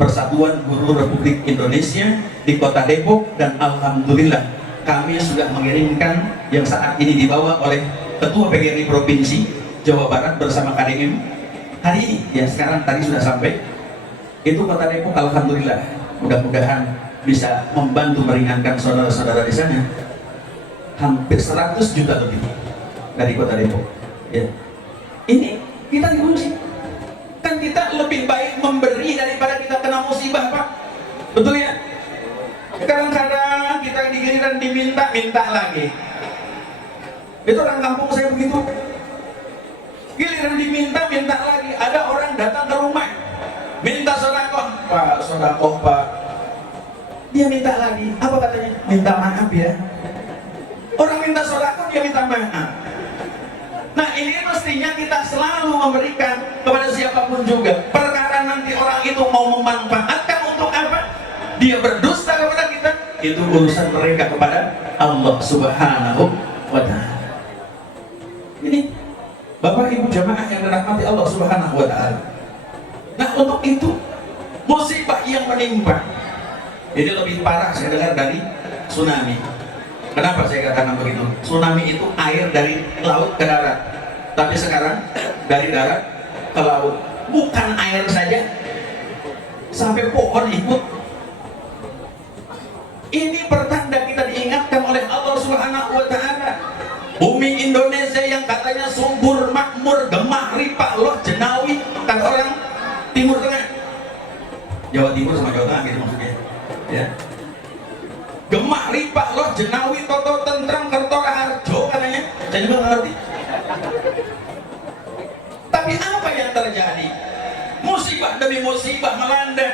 Persatuan Guru Republik Indonesia di Kota Depok. Dan alhamdulillah kami sudah mengirimkan yang saat ini dibawa oleh Ketua PGRI Provinsi Jawa Barat bersama KDM hari ini ya, sekarang tadi sudah sampai itu Kota Depok. Alhamdulillah, mudah-mudahan bisa membantu meringankan saudara-saudara di sana. Hampir 100 juta lebih dari Kota Depok ya. Ini kita diuji, kan kita lebih baik memberi daripada kita kena musibah, Pak. Betul ya? Kadang-kadang kita digiliran diminta lagi. Itu orang kampung saya begitu. Giliran diminta lagi. Ada orang datang ke rumah, minta sedekah, Pak, sedekah Pak. Dia minta lagi. Apa katanya? Minta maaf ya. Orang minta sedekah, dia minta maaf. Nah, ini mestinya kita selalu memberikan kepada siapapun juga. Perkara nanti orang itu mau memanfaatkan untuk apa? Dia berdusta kepada kita, itu urusan mereka kepada Allah Subhanahu wa ta'ala. Ini Bapak Ibu jamaah yang dirahmati Allah Subhanahu wa ta'ala. Nah, untuk itu musibah yang menimpa ini lebih parah saya dengar dari tsunami. Kenapa saya katakan begitu? Tsunami itu air dari laut ke darat, tapi sekarang dari darat ke laut. Bukan air saja, sampai pohon ikut. Ini pertanda kita diingatkan oleh Allah Subhanahu wa ta'ala. Bumi Indonesia yang katanya subur, makmur, gemah, ripah, loh, jenawi, kata orang Timur Tengah, Jawa Timur sama Jawa Tengah gitu maksudnya ya. Gemah, ripah, loh, jenawi, toto, tentrem, kertora, harjo katanya. Saya juga nggak ngerti. Tapi apa yang terjadi? Musibah demi musibah melanda.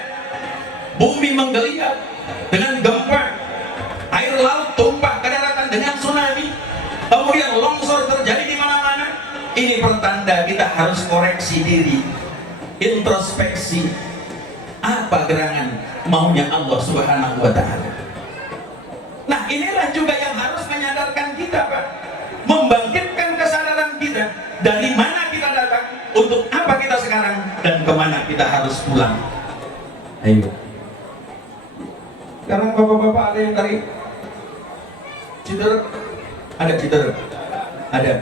Bumi menggeliat dengan gempa, air laut tumpah ke daratan dengan tsunami, kemudian longsor terjadi di mana-mana. Ini pertanda kita harus koreksi diri, introspeksi. Apa gerangan maunya Allah Subhanahu wa ta'ala. Nah, inilah juga yang harus menyadarkan kita, Pak. Membangkitkan kesadaran kita. Dari mana kita datang, untuk apa kita sekarang, dan kemana kita harus pulang. Ayo. Sekarang bapak-bapak ada yang dari Citerep? Ada Citerep? Ada.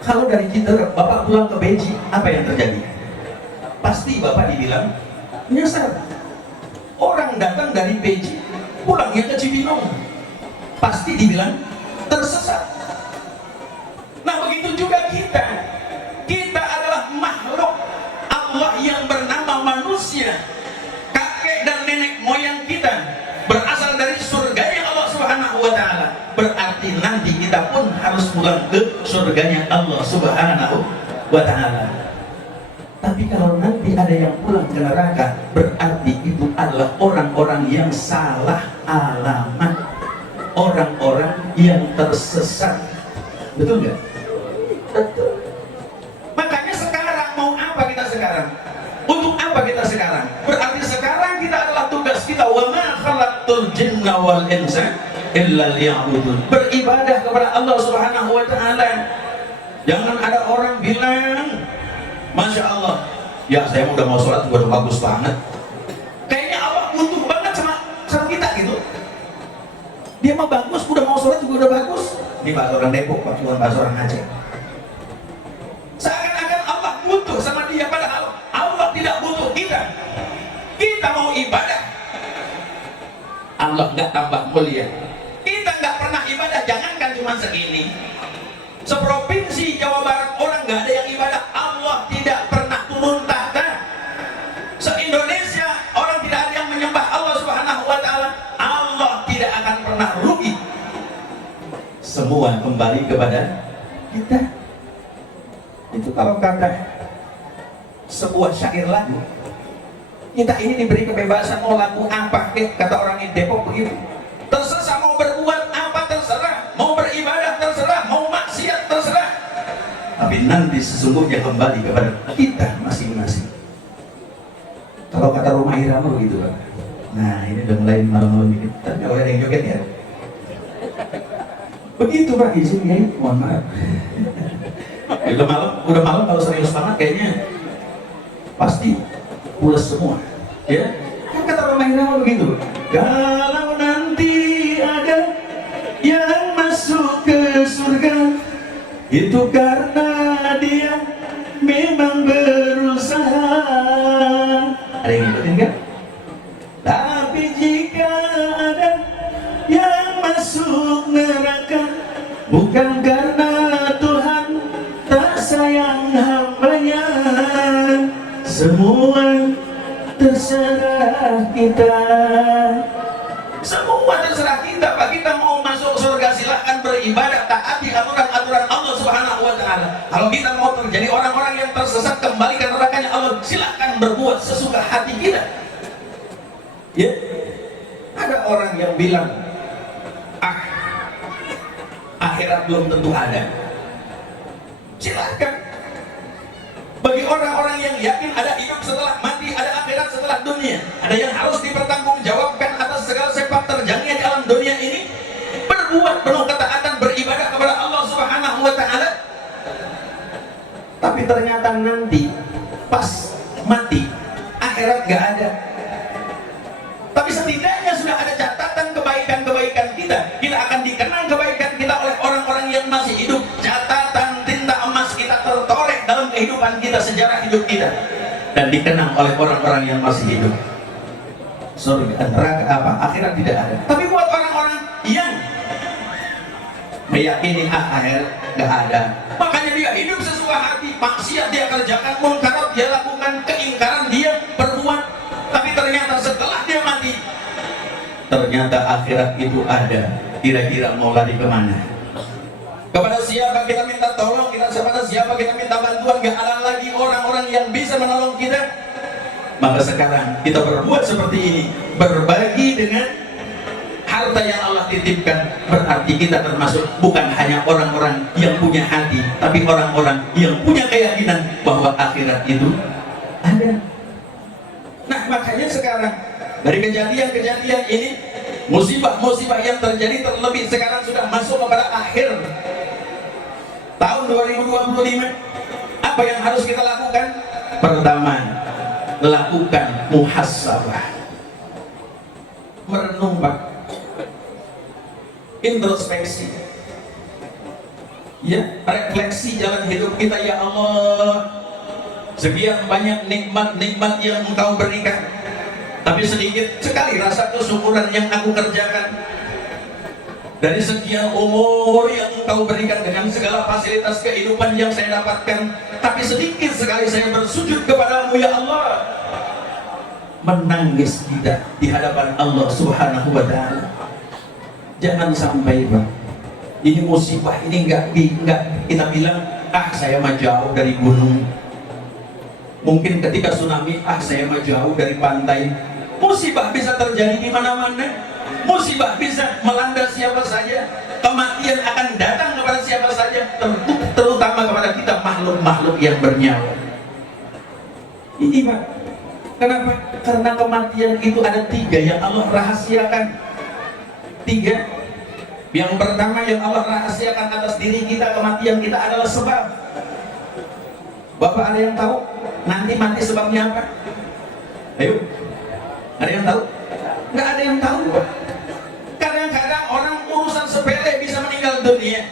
Kalau dari Citerep, bapak pulang ke Beji, apa yang terjadi? Pasti bapak dibilang nyasar. Orang datang dari Beji, pulangnya ke Cibinong, pasti dibilang tersesat. Nah, begitu juga kita. Kita adalah makhluk Allah yang bernama manusia. Kakek dan nenek moyang kita berasal dari surganya Allah Subhanahu wa ta'ala. Berarti nanti kita pun harus pulang ke surganya Allah Subhanahu wa ta'ala. Tapi kalau nanti ada yang pulang ke neraka, berarti itu adalah orang-orang yang salah alamat, orang-orang yang tersesat. Betul nggak? Betul. Makanya sekarang mau apa kita sekarang? Untuk apa kita sekarang? Berarti sekarang kita adalah tugas kita, wa ma khalaqtul jinna wal insa illa liya'budun. Beribadah kepada Allah Subhanahu wa ta'ala. Jangan ada orang bilang, Masya Allah, ya saya udah mau sholat udah bagus banget. Kayaknya Allah butuh banget sama kita gitu. Dia mah bagus, udah mau sholat juga udah bagus. Ini bahasa orang Depok, bukan bahasa orang Aceh. Seakan-akan Allah butuh sama dia, padahal Allah tidak butuh kita. Kita mau ibadah, Allah nggak tambah mulia. Kita nggak pernah ibadah, jangankan cuma segini. Seprovinsi Jawa Barat orang nggak ada yang ibadah, Allah tidak pernah turun tahta. Se-Indonesia orang tidak ada yang menyembah Allah Subhanahu wa ta'ala, Allah tidak akan pernah rugi. Semua kembali kepada kita. Itu kalau kata sebuah syair lagu, kita ini diberi kebebasan mau lagu apa, kata orang di Depok begitu. Terserah mau berbuat apa, terserah mau beribadah, terserah mau maksiat, terserah. Tapi nanti sesungguhnya kembali kepada kita masing-masing. Kalau kata Rumah Irama begitu, Pak. Nah, ini udah mulai malam-malam dikit. Tapi kalau ada yang joget ya. Begitu Pak, izin ya, mohon maaf. Udah malam kalau serius banget kayaknya pasti pulas semua. Ya, kan kata Rumah Irama begitu. Kalau nanti ada yang masuk ke surga, itu karena dia memang berusaha Tapi jika ada yang masuk neraka, bukan karena Tuhan tak sayang hambanya, semua terserah kita. Semua terserah kita, Pak. Kita mau masuk surga silahkan beribadah, taati aturan-aturan Allah Subhanahu wa Ta'ala. Kalau kita mau terjadi orang-orang yang tersesat kembali ke nerakanya Allah, silahkan berbuat sesuka hati kita. Ya, ada orang yang bilang, akhirat belum tentu ada. Silahkan. Bagi orang-orang yang yakin ada hidup setelah mati, ada akhirat setelah dunia, ada yang harus dipertanggungjawabkan atas segala sepak terjangnya di alam dunia ini, berbuat penuh ketaatan, beribadah kepada Allah Subhanahu wa Ta'ala. Tapi ternyata nanti pas mati, akhirat gak ada. Tapi setidaknya sudah ada catatan kebaikan-kebaikan kita. Kita akan dikenang kebaikan kita oleh orang-orang yang masih hidup. Catatan tinta emas kita tertoreh dalam kehidupan kita, sejarah hidup kita, dan dikenang oleh orang-orang yang masih hidup. Surga, neraka apa? Akhirat tidak ada. Tapi buat orang-orang yang meyakini akhirat gak ada, makanya dia hidup sesuai hati, maksiat dia kerjakan, munkarat dia lakukan, keingkaran dia perbuat. Tapi ternyata setelah dia mati, ternyata akhirat itu ada. Kira-kira mau lari kemana? Kepada siapa kita minta tolong? Kepada siapa kita minta bantuan? Gak ada lagi orang-orang yang bisa menolong kita. Maka sekarang kita berbuat seperti ini, berbagi dengan harta yang Allah titipkan. Berarti kita termasuk bukan hanya orang-orang yang punya hati, tapi orang-orang yang punya keyakinan bahwa akhirat itu ada. Nah, makanya sekarang dari kejadian-kejadian ini, musibah-musibah yang terjadi, terlebih sekarang sudah masuk kepada akhir tahun 2025. Apa yang harus kita lakukan? Pertama, lakukan muhasabah, merenung, Pak, introspeksi, ya, refleksi jalan hidup kita. Ya Allah, sekian banyak nikmat-nikmat yang Engkau berikan, tapi sedikit sekali rasa kesyukuran yang aku kerjakan. Dari sekian umur yang Engkau berikan dengan segala fasilitas kehidupan yang saya dapatkan, tapi sedikit sekali saya bersujud kepadamu ya Allah. Menangis kita di hadapan Allah Subhanahu wa Ta'ala. Jangan sampai, Pak, ini musibah ini enggak kita bilang, saya mah jauh dari gunung. Mungkin ketika tsunami, saya mah jauh dari pantai. Musibah bisa terjadi di mana-mana. Musibah bisa melanda siapa saja. Kematian akan datang kepada siapa saja, terutama kepada kita makhluk-makhluk yang bernyawa. Ini, Pak. Kenapa? Karena kematian itu ada 3 yang Allah rahasiakan. 3. Yang pertama yang Allah rahasiakan atas diri kita, kematian kita adalah sebab. Bapak ada yang tahu nanti mati sebabnya apa? Ayo, ada yang tahu? Nggak ada yang tahu. Kadang-kadang orang urusan sepele bisa meninggal dunia.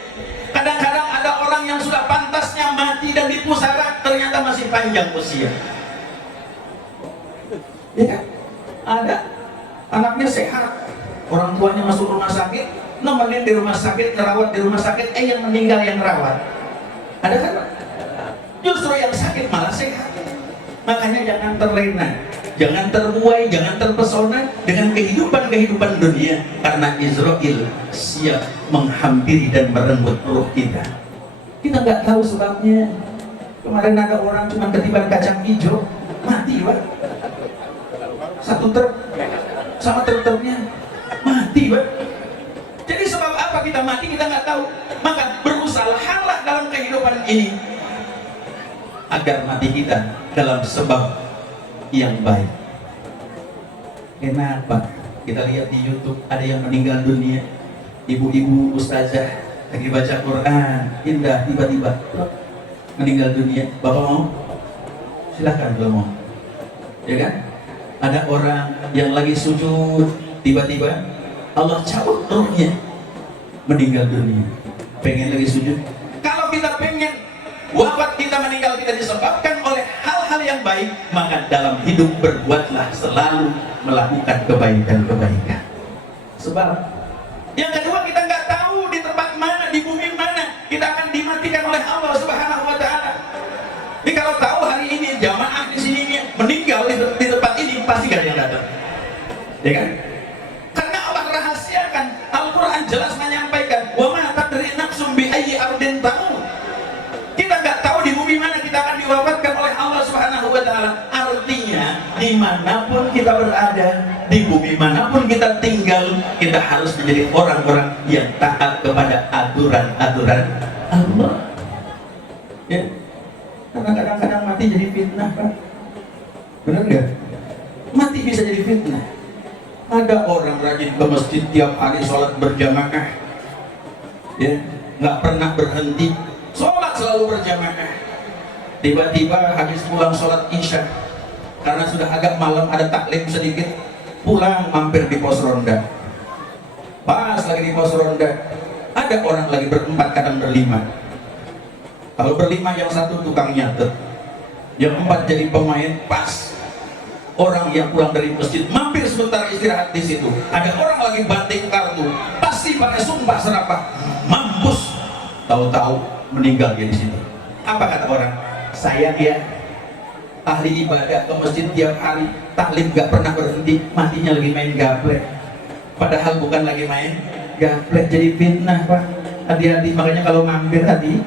Kadang-kadang ada orang yang sudah pantasnya mati dan di pusara ternyata masih panjang usia. Ya, ada anaknya sehat, orang tuanya masuk rumah sakit, nemenin di rumah sakit, ngerawat di rumah sakit, yang meninggal yang rawat. Ada kan? Justru yang sakit malah sehat. Makanya jangan terlena, jangan terbuai, jangan terpesona dengan kehidupan dunia, karena Israel siap menghampiri dan merenggut ruh kita. Kita nggak tahu sebabnya. Kemarin ada orang cuma ketiban kacang hijau, mati, Pak. Satu truk sama truk-truknya mati, Pak. Jadi sebab apa kita mati kita nggak tahu. Maka berusahalah dalam kehidupan ini agar mati kita dalam sebab yang baik. Kenapa? Kita lihat di YouTube ada yang meninggal dunia, ibu-ibu ustazah lagi baca Quran, indah, tiba-tiba meninggal dunia. Bapak mau? Silahkan kalau mau. Ya kan? Ada orang yang lagi sujud, tiba-tiba Allah cabut ruhnya, meninggal dunia. Pengen lagi sujud? Kalau kita pengen wafat kita meninggal kita disebabkan oleh hal hal yang baik, maka dalam hidup berbuatlah selalu melakukan kebaikan-kebaikan. Sebab yang kedua, kita nggak tahu di tempat mana, di bumi mana kita akan dimatikan oleh Allah Subhanahu wa Ta'ala. Jadi kalau tahu hari ini jamaah di sini meninggal di tempat ini, pasti gak ada yang datang, ya kan? Karena Allah rahasiakan. Al-Quran jelas menyampaikan, wa ma tadri nafsum bi ayyi ardin tamut. Kita nggak tahu di bumi mana kita akan diwafatkan oleh Allah Subhanahu wa Ta'ala. Artinya dimanapun kita berada, di bumi manapun kita tinggal, kita harus menjadi orang-orang yang taat kepada aturan-aturan Allah. Ya, karena kadang-kadang mati jadi fitnah, Pak. Benar nggak? Mati bisa jadi fitnah. Ada orang rajin ke masjid tiap hari, sholat berjamaah, ya, nggak pernah berhenti, sholat selalu berjamaah. Tiba-tiba habis pulang sholat isya, karena sudah agak malam, ada taklim sedikit, pulang mampir di pos ronda. Pas lagi di pos ronda, ada orang lagi berempat, kadang berlima. Kalau berlima, yang satu tukang nyatet, yang empat jadi pemain. Pas orang yang pulang dari masjid mampir sebentar istirahat di situ, ada orang lagi banting kartu, pasti pakai sumpah serapah, mampus, tahu-tahu meninggal dia di situ. Apa kata orang? Saya dia ahli ibadah ke masjid tiap hari, taklim gak pernah berhenti, matinya lagi main gaplek. Padahal bukan lagi main gaplek, jadi fitnah, Pak. Hati-hati, makanya kalau mampir hati,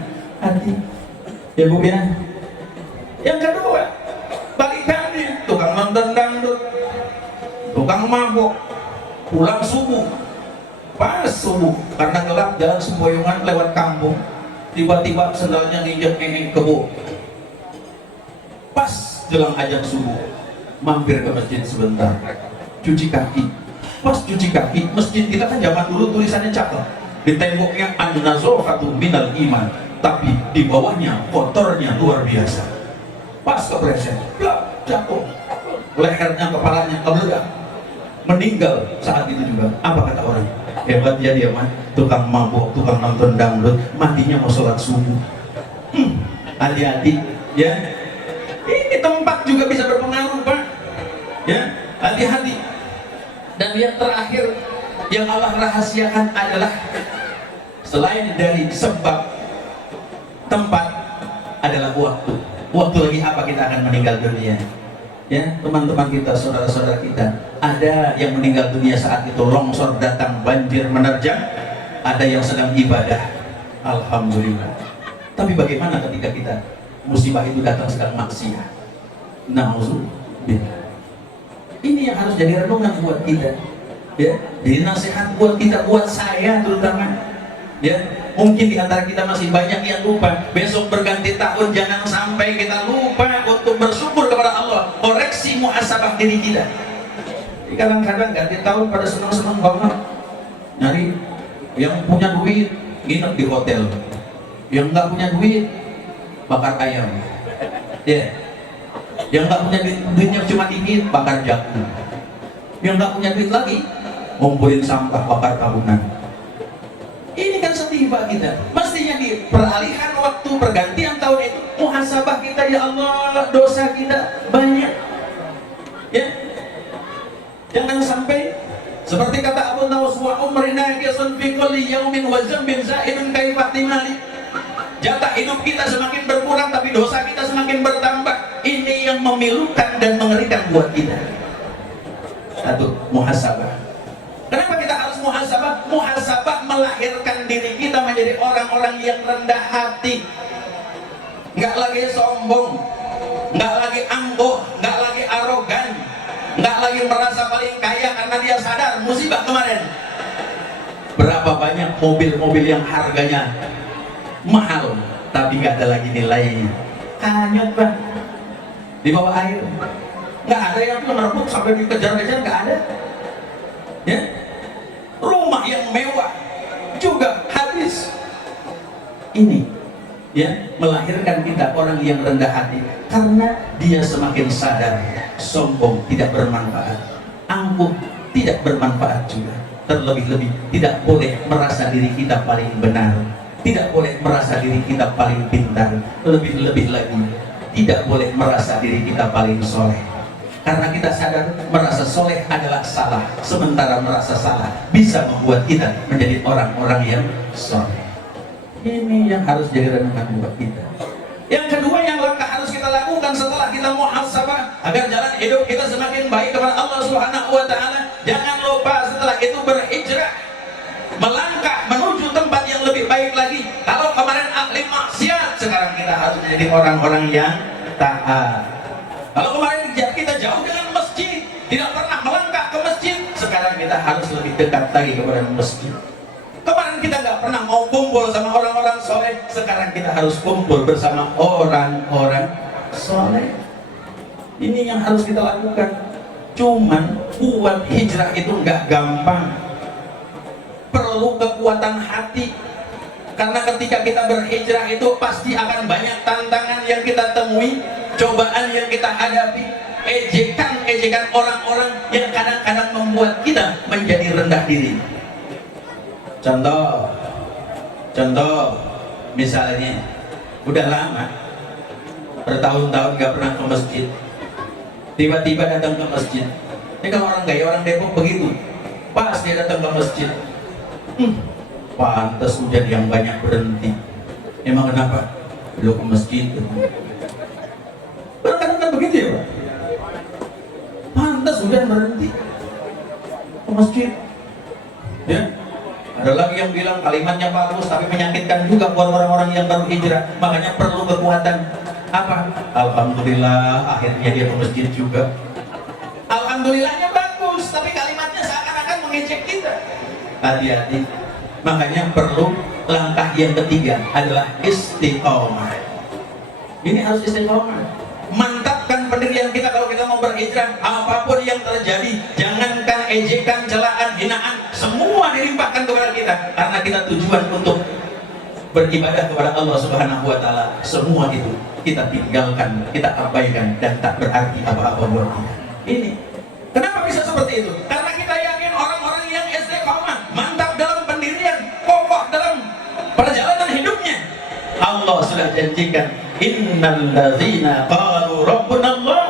ya Bu ya. Yang kedua, balikannya, tukang nonton dangdut, tukang mabuk, pulang subuh, pas subuh, karena gelap jalan semboyongan lewat kampung, tiba-tiba sendalnya nginjek kebo. Pas jelang azan subuh, mampir ke masjid sebentar, cuci kaki. Pas cuci kaki, masjid kita kan zaman dulu tulisannya cakep, di temboknya an-nazafatu minal iman, tapi di bawahnya kotornya luar biasa. Pas kepleset, jatuh, lehernya, kepalanya kebeledak, meninggal saat itu juga. Apa kata orang? Hebat ya dia mah, tukang mabuk, tukang nonton dangdut, matinya mau sholat subuh. Hati-hati ya. Ini tempat juga bisa berpengaruh, Pak. Ya, hati-hati. Dan yang terakhir yang Allah rahasiakan adalah selain dari sebab tempat adalah waktu. Waktu lagi apa kita akan meninggal dunia? Ya, teman-teman kita, saudara-saudara kita, ada yang meninggal dunia saat itu longsor datang, banjir menerjang, ada yang sedang ibadah. Alhamdulillah. Tapi bagaimana ketika kita musibah itu datang sedang maksiat? Nauzubillah. Ini yang harus jadi renungan buat kita, ya, jadi nasihat buat kita, buat saya terutama, ya. Mungkin di antara kita masih banyak yang lupa. Besok berganti tahun, jangan sampai kita lupa untuk bersyukur kepada Allah. Koreksi muhasabah diri kita. Kadang-kadang ganti tahun pada senang-senang banget, nyari yang punya duit nginep di hotel, yang nggak punya duit bakar ayam, ya. Yang nggak punya duitnya cuma dikit, bakar jagung. Yang nggak punya duit lagi, ngumpulin sampah, bakar tahunan. Ini kan setiba kita. Mestinya di peralihan waktu pergantian tahun itu, muhasabah kita, ya Allah, dosa kita banyak. Ya, jangan sampai seperti kata Abu Nawas, wa umrina kisun fi kulli yaumin wa zambin za'idun kaifah timali. Jatah hidup kita semakin berkurang, tapi dosa kita semakin bertambah. Ini yang memilukan dan mengerikan buat kita. Satu, muhasabah. Kenapa kita harus muhasabah? Muhasabah melahirkan diri kita menjadi orang-orang yang rendah hati. Nggak lagi sombong, nggak lagi angkuh, nggak lagi arogan, nggak lagi merasa paling kaya karena dia sadar musibah kemarin. Berapa banyak mobil-mobil yang harganya mahal tapi nggak ada lagi nilainya, hanyut, Pak, di bawah air. Nggak ada yang merebut sampai dikejar-kejar, nggak ada, ya. Rumah yang mewah juga habis. Ini, ya, melahirkan kita orang yang rendah hati karena dia semakin sadar sombong tidak bermanfaat, angkuh tidak bermanfaat juga. Terlebih-lebih tidak boleh merasa diri kita paling benar, tidak boleh merasa diri kita paling pintar. Lebih-lebih lagi tidak boleh merasa diri kita paling soleh, karena kita sadar merasa soleh adalah salah, sementara merasa salah bisa membuat kita menjadi orang-orang yang soleh. Ini yang harus jadi renungan buat kita. Yang kedua yang langkah harus kita lakukan setelah kita muhasabah agar jalan hidup kita semakin baik kepada Allah Subhanahu wa taala, jangan lupa setelah itu berhijrah, melangkah menuju tempat yang lebih baik lagi. Kalau kemarin ahli maksiat, sekarang kita harus menjadi orang-orang yang taat. Kalau kemarin kita jauh dengan masjid, tidak pernah melangkah ke masjid, sekarang kita harus lebih dekat lagi kepada masjid. Kemarin kita nggak pernah mau kumpul sama orang-orang soleh, sekarang kita harus kumpul bersama orang-orang soleh. Ini yang harus kita lakukan. Cuman buat hijrah itu nggak gampang, perlu kekuatan hati. Karena ketika kita berhijrah itu pasti akan banyak tantangan yang kita temui, cobaan yang kita hadapi, ejekan-ejekan orang-orang yang kadang-kadang membuat kita menjadi rendah diri. Contoh, misalnya udah lama, bertahun-tahun gak pernah ke masjid, tiba-tiba datang ke masjid. Ini kalau orang gaya orang Depok begitu, pas dia datang ke masjid, pantas hujan yang banyak berhenti. Emang kenapa? Lu ke masjid. Kadang-kadang begitu ya Pak. Pantas hujan berhenti ke masjid. Ya. Ada lagi yang bilang kalimatnya bagus tapi menyakitkan juga buat orang-orang yang baru hijrah. Makanya perlu kekuatan apa? Alhamdulillah akhirnya dia ke masjid juga. Alhamdulillahnya bagus tapi kalimatnya seakan-akan mengejek kita. Hati-hati. Makanya perlu langkah yang ketiga adalah istiqomah. Ini harus istiqomah. Mantapkan pendirian kita kalau kita mau berhijrah. Apapun yang terjadi, jangankan ejekan, celaan, hinaan, semua dilimpahkan kepada kita, karena kita tujuan untuk beribadah kepada Allah Subhanahu wa taala. Semua itu kita tinggalkan, kita abaikan dan tak berarti apa-apa buat kita. Ini kenapa bisa seperti itu? Karena kita yakin orang-orang yang istiqomah, mantap dalam pendirian, kokoh dalam perjalanan hidupnya, Allah sudah janjikan, innal ladzina qalu rabbuna Allah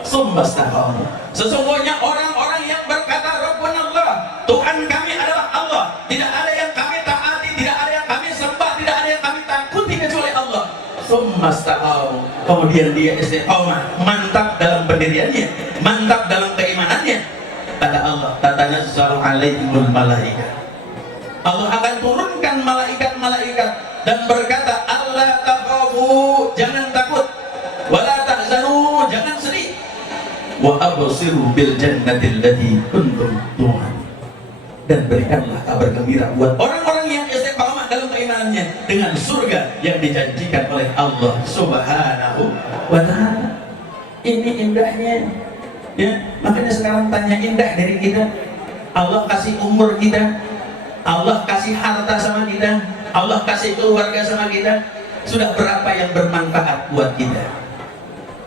tsumma istaqamu. Sesungguhnya orang-orang yang berkata rabbuna Allah, Tuhan kami adalah Allah, tidak ada yang kami taati, tidak ada yang kami sembah, tidak ada yang kami takuti kecuali Allah. Tsumma istaqamu. Kemudian dia istiqomah, mantap dalam pendiriannya, mantap dalam keimanannya. Kata Allah, tatanazzalu alaihimul malaikat. Allah akan turunkan malaikat-malaikat dan berkata, Allah takhafu, jangan takut, wala tahzanu, jangan sedih, wa absiru bil jannati allati kuntum tu'an, dan berikanlah kabar gembira buat orang-orang yang istiqamah dalam keimanannya dengan surga yang dijanjikan oleh Allah Subhanahu wa taala. Ini indahnya ya. Makanya sekarang tanya, indah dari kita. Allah kasih umur kita, Allah kasih harta sama kita, Allah kasih keluarga sama kita. Sudah berapa yang bermanfaat buat kita?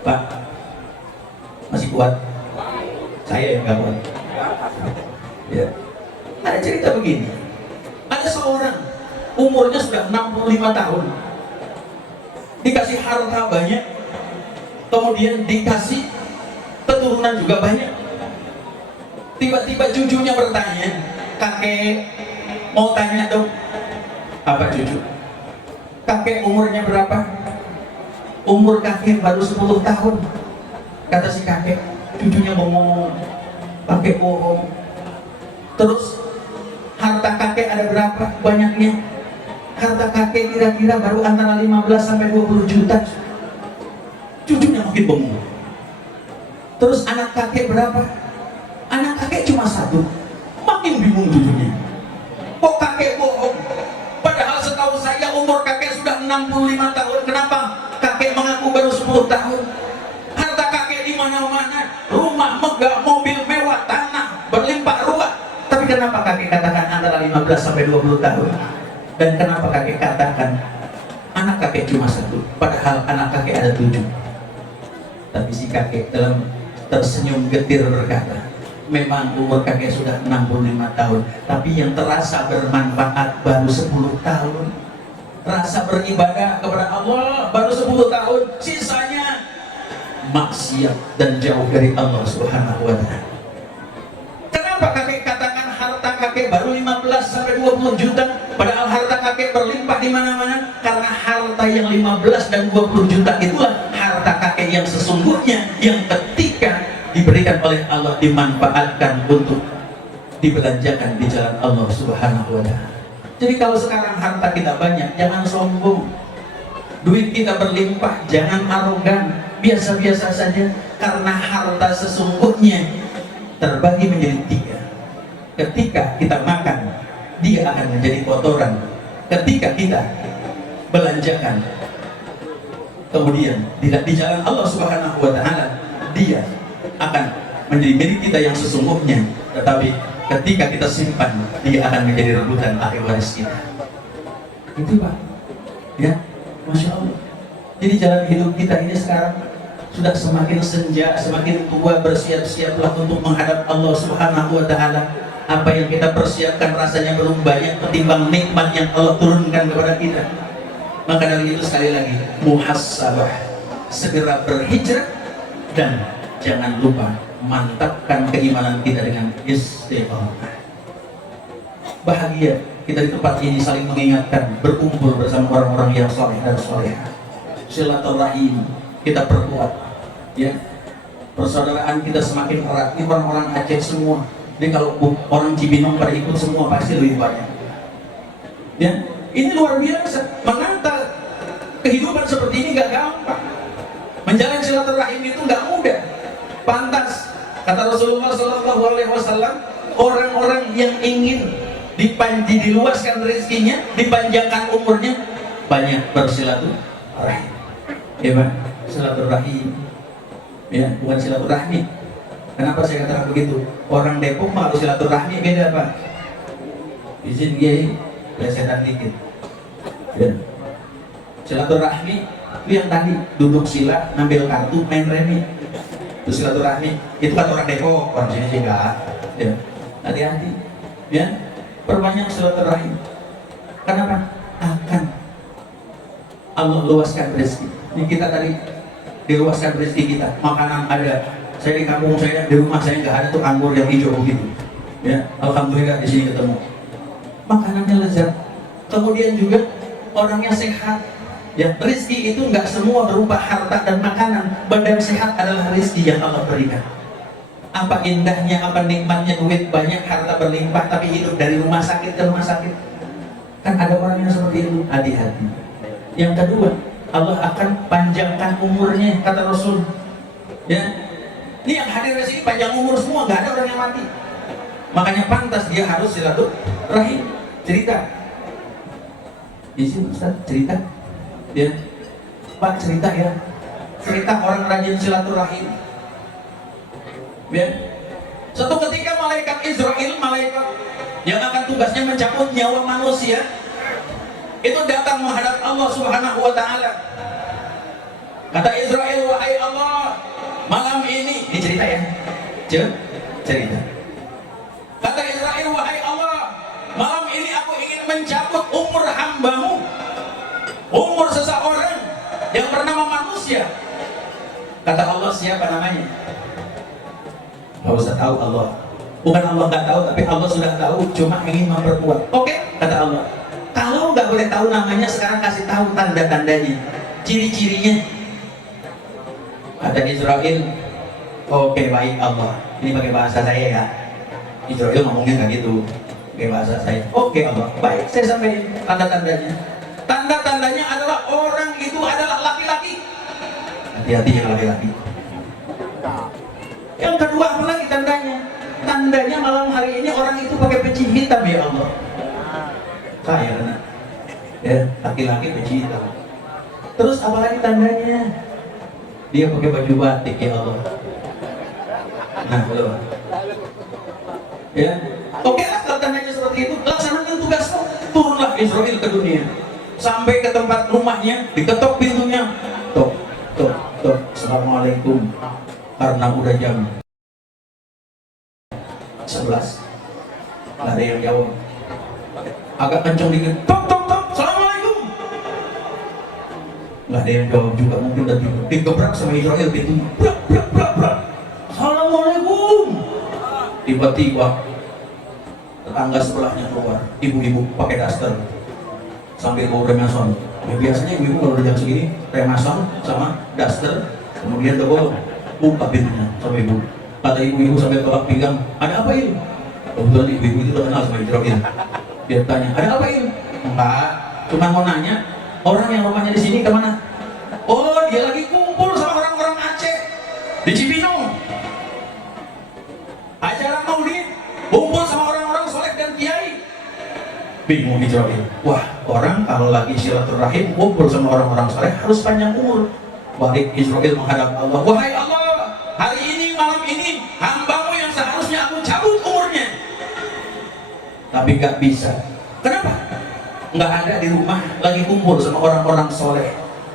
Pak, masih kuat? Saya yang gak kuat. Ya. Ada cerita begini. Ada seorang umurnya sudah 65 tahun, dikasih harta banyak, kemudian dikasih keturunan juga banyak. Tiba-tiba cucunya bertanya, kakek mau tanya dong. Apa cucu? Kakek umurnya berapa? Umur kakek baru 10 tahun. Kata si kakek. Cucunya ngomong, kakek bohong. Terus harta kakek ada berapa banyaknya? Harta kakek kira-kira baru antara 15 sampai 20 juta. Cucunya makin bengong. Terus anak kakek berapa? Anak kakek cuma 1. Makin bingung cucunya. Kok kakek bohong? Padahal setahu saya umur kakek sudah 65 tahun. Kenapa kakek mengaku baru 10 tahun? Harta kakek di mana-mana, rumah megah, mobil mewah, tanah berlimpah ruah. Tapi kenapa kakek katakan antara 15 sampai 20 tahun? Dan kenapa kakek katakan anak kakek cuma 1, padahal anak kakek ada 7? Tapi si kakek dalam tersenyum getir berkata, memang umur kakek sudah 65 tahun, tapi yang terasa bermanfaat baru 10 tahun. rasa beribadah kepada Allah baru 10 tahun, sisanya maksiat dan jauh dari Allah Subhanahu wa Ta'ala. Kenapa kakek katakan harta kakek baru 15 sampai 20 juta, padahal harta kakek berlimpah di mana-mana? Karena harta yang 15 dan 20 juta itulah harta kakek yang sesungguhnya, yang ketika diberikan oleh Allah dimanfaatkan untuk dibelanjakan di jalan Allah Subhanahu wa Ta'ala. Jadi kalau sekarang harta kita banyak, jangan sombong. Duit kita berlimpah, jangan arogan, biasa-biasa saja. Karena harta sesungguhnya terbagi menjadi 3. Ketika kita makan, dia akan menjadi kotoran. Ketika kita belanjakan, kemudian tidak di jalan Allah Subhanahu wa Ta'ala, dia akan menjadi milik kita yang sesungguhnya. Tetapi ketika kita simpan, dia akan menjadi rebutan ahli waris kita. Itu Pak, ya, Masya Allah. Jadi jalan hidup kita ini sekarang sudah semakin senja, semakin tua, bersiap-siaplah untuk menghadap Allah Subhanahu wa Ta'ala. Apa yang kita persiapkan rasanya belum banyak ketimbang nikmat yang Allah turunkan kepada kita. Maka dari itu sekali lagi, muhasabah, segera berhijrah, dan jangan lupa mantapkan keimanan kita dengan istiqomah. Bahagia kita di tempat ini saling mengingatkan, berkumpul bersama orang-orang yang soleh dan soleha. Silaturahim kita perkuat, ya. Persaudaraan kita semakin erat. Ini orang-orang Aceh semua. Jadi kalau orang Cibinong pada ikut semua pasti lebih banyak. Ya, ini luar biasa. Menata kehidupan seperti ini gak gampang. Menjalin silaturahim itu gak mudah. Pantas kata Rasulullah SAW, orang-orang yang ingin diluaskan rezekinya, dipanjangkan umurnya, banyak bersilaturahim. Ya Pak, silaturahim. Ya, bukan silaturahmi. Kenapa saya katakan begitu? Orang Depok mah harus silaturahmi beda Pak. Izin Kiai, plesetan dikit. Ya. Silaturahmi itu yang tadi duduk sila, ngambil kartu, main remi. Itu silaturahmi. Itu kan orang Depok, orang sini sih enggak. Ya. Hati-hati. Ya. Perbanyak silaturahim. Kenapa? Akan Allah luaskan rezeki. Ini kita tadi diluaskan rezeki kita. Makanan ada. Saya di kampung saya, di rumah saya nggak ada tuh anggur yang hijau begitu. Ya, alhamdulillah di sini ketemu. Makanannya lezat. Kemudian juga orangnya sehat. Ya, rezeki itu nggak semua berupa harta dan makanan. Badan sehat adalah rezeki yang Allah berikan. Apa indahnya, apa nikmatnya duit banyak, harta berlimpah, tapi hidup dari rumah sakit ke rumah sakit. Kan ada orang yang seperti itu. Hati-hati. Yang kedua, Allah akan panjangkan umurnya, kata Rasul. Ya. Ini yang hadir di sini panjang umur semua, nggak ada orang yang mati. Makanya pantas dia harus silaturahim. Cerita. Izin Ustaz, cerita. Ya. Pak, cerita ya. Cerita orang rajin silaturahim. Ya. Suatu ketika malaikat Israel, malaikat yang akan tugasnya mencabut nyawa manusia, itu datang menghadap Allah Subhanahu wa Ta'ala. Kata Israel, wahai Allah, malam ini cerita ya, cerita. Kata Israel, wahai Allah, malam ini aku ingin mencabut umur hambamu, umur seseorang yang bernama manusia. Kata Allah, siapa namanya? Gak usah tahu Allah. Bukan Allah gak tahu, tapi Allah sudah tahu, cuma ingin memperkuat. Oke, kata Allah. Kalau nggak boleh tahu namanya, sekarang kasih tahu tanda-tandanya, ciri-cirinya. Kata Israel, oke baik Allah. Ini pakai bahasa saya ya. Israel ngomongnya nggak gitu, pakai bahasa saya. Oke Allah, baik saya sampaikan tanda-tandanya. Tanda-tandanya adalah orang itu adalah laki-laki. Hati-hati yang laki-laki. Yang kedua apa lagi tandanya? Tandanya malam hari ini orang itu pakai peci hitam ya Allah. Saya benar. Ya, laki-laki peci hitam. Terus apa lagi tandanya? Dia pakai baju batik ya Allah. Nah, belum. Ya. Oke lah, kalau tandanya seperti itu, laksanakan tugasmu. Turunlah Israel ke dunia. Sampai ke tempat rumahnya, diketok pintunya. Tok, tok, tok. Assalamualaikum. Karena udah jam 11. Nggak ada yang jawab. Agak kencang dikit. Tok, tok, tok. Assalamualaikum. nggak ada yang jawab juga, mungkin udah tidur, digebrak sama Israel pintu, brak brak brak brak, assalamualaikum. Tiba-tiba tetangga sebelahnya keluar, ibu-ibu pakai daster sambil bawa remason. Ya, biasanya ibu-ibu kalau udah jam segini remason sama daster, kemudian bawa buka pintunya sama ibu. Kata ibu-ibu sambil tolak pinggang, ada apa ini? Kebetulan ibu-ibu itu udah kenal sama Israel. Dia tanya, ada apa ini? Enggak, cuma mau nanya, orang yang rumahnya di sini kemana? Oh, dia lagi kumpul sama orang-orang Aceh di Cibinong. Acara maulid, kumpul sama orang-orang soleh dan kiai. Bingung Israel. Wah, orang kalau lagi silaturahim kumpul sama orang-orang soleh harus panjang umur. Balik Israel menghadap Allah. Wahai Allah, hari ini malam ini hambamu yang seharusnya aku cabut umurnya, tapi gak bisa. Kenapa? Nggak ada di rumah, lagi kumpul sama orang-orang soleh,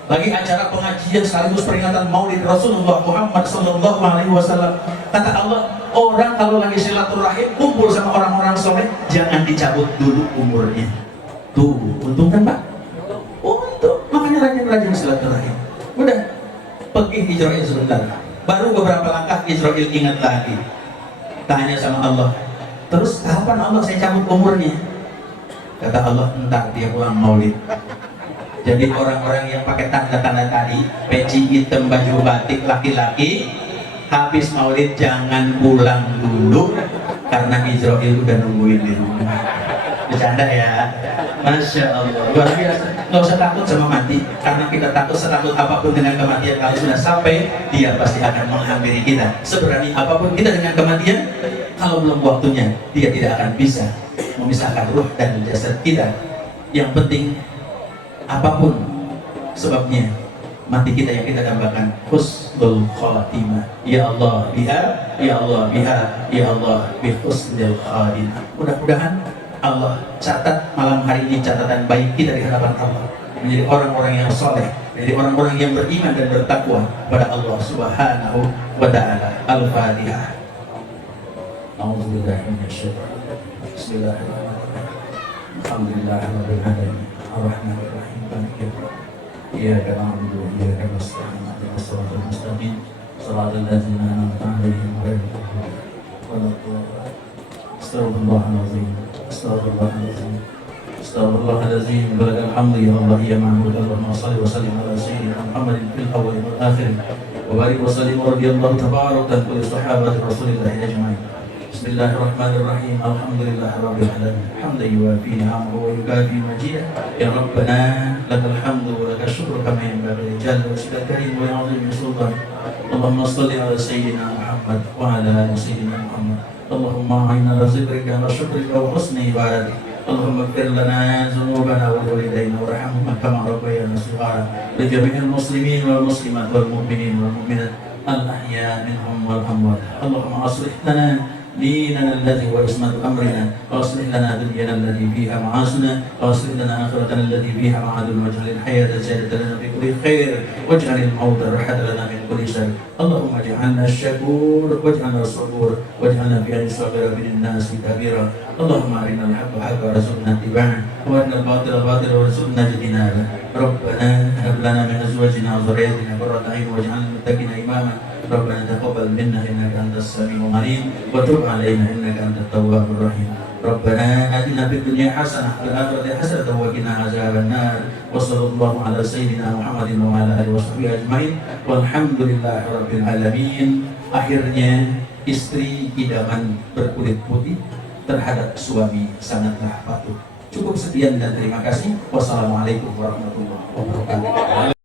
lagi acara pengajian sekaligus peringatan Maulid Rasulullah Muhammad Sallallahu Alaihi Wasallam. Kata Allah, orang kalau lagi silaturahim kumpul sama orang-orang soleh, jangan dicabut dulu umurnya. Tuh, untung kan Pak? Untung, makanya rajin-rajin silaturahim. Udah, pergi Israel sebentar. Baru beberapa langkah Israel ingat lagi, tanya sama Allah, terus kapan Allah saya cabut umurnya? Kata Allah, entar dia pulang maulid. Jadi orang-orang yang pakai tanda-tanda tadi, peci hitam, baju batik laki-laki, habis maulid jangan pulang dulu, karena Israel udah nungguin di rumah. Bercanda ya, Masya Allah, luar biasa. Nggak usah takut sama mati, karena kita takut setakut apapun dengan kematian, kalau sudah sampai, dia pasti akan menghampiri kita. Seberani apapun kita dengan kematian, kalau belum waktunya, dia tidak akan bisa memisahkan ruh dan jasad kita. Yang penting, apapun sebabnya, mati kita yang kita dambakan husnul khatimah. Ya Allah biha, ya Allah biha, ya Allah bi husnul khatimah. Mudah-mudahan Allah catat malam hari ini catatan baik kita di hadapan Allah, menjadi orang-orang yang soleh, menjadi orang-orang yang beriman dan bertakwa pada Allah Subhanahu wa Ta'ala. Al-Fatihah. A'udzubillahi minasyaitonir rajim. Bismillahirrahmanirrahim. Alhamdulillahirabbil alamin. Arrahmanirrahim. Maliki yaumiddin. Iyyaka na'budu wa iyyaka nasta'in. Ihdinas siratal mustaqim. Shiratal ladzina an'amta 'alaihim ghairil maghdubi 'alaihim waladdallin. Astaghfirullahaladzim. Astaghfirullahaladzim. Astaghfirullahaladzim. Balagal hamdu ya Allah ya Mahmud. Allahumma shalli wa sallim ala sayyidina Muhammadin fil awwal wal akhir. Wa barik wa sallim radhiyallahu tabaraka an kulli sahabati Rasulillah ajma'in. Bismillahirrahmanirrahim. Alhamdulillahirabbil alamin. Hamdan yuwafi ni'amahu wa yukafi majidah. Ya Rabbana lakal hamdu wa lakal syukru kama yanbaghi li jalali wajhikal karim wa 'azimi sultan. Allahumma shalli ala sayyidina Muhammad wa ala ali sayyidina Muhammad. Allahumma a'inna ala zikrika wa syukrika wa husni ibadatik. Allahumma ighfir lana dzunubana wa walidayna warhamhum kama rabbayana shighara. Li jami'il muslimin wal muslimat wal mu'minin wal mu'minat al-ahya minhum wal amwat. Allahumma aslih lana ديننا الذي هو عصمة أمرنا وأصلح لنا دنيانا التي فيها معاشنا وأصلح لنا آخرتنا التي فيها معادنا واجعل الحياة زيادة لنا في كل خير واجعل الموت راحة لنا من كل شر اللهم اجعلنا الشكور واجعلنا الصبور واجعلنا في أن صغير من الناس كبيرا اللهم أرنا الحق حقا وارزقنا اتباعه وأرنا الباطل باطلا وارزقنا اجتنابه ربنا هب لنا من أزواجنا وذرياتنا قرة أعين واجعلنا للمتقين إماما ربنا تقبل منا إنك أنت السميع العليم وتب علينا إنك أنت التواب الرحيم ربنا آتنا في الدنيا حسنة وفي الآخرة حسنة وقنا عذاب النار وصلى الله على سيدنا محمد وعلى آله وصحبه أجمعين والحمد لله رب العالمين. Akhirnya istri idaman berkulit putih terhadap suami sangatlah patuh. Cukup sekian dan terima kasih. Wassalamualaikum warahmatullahi wabarakatuh.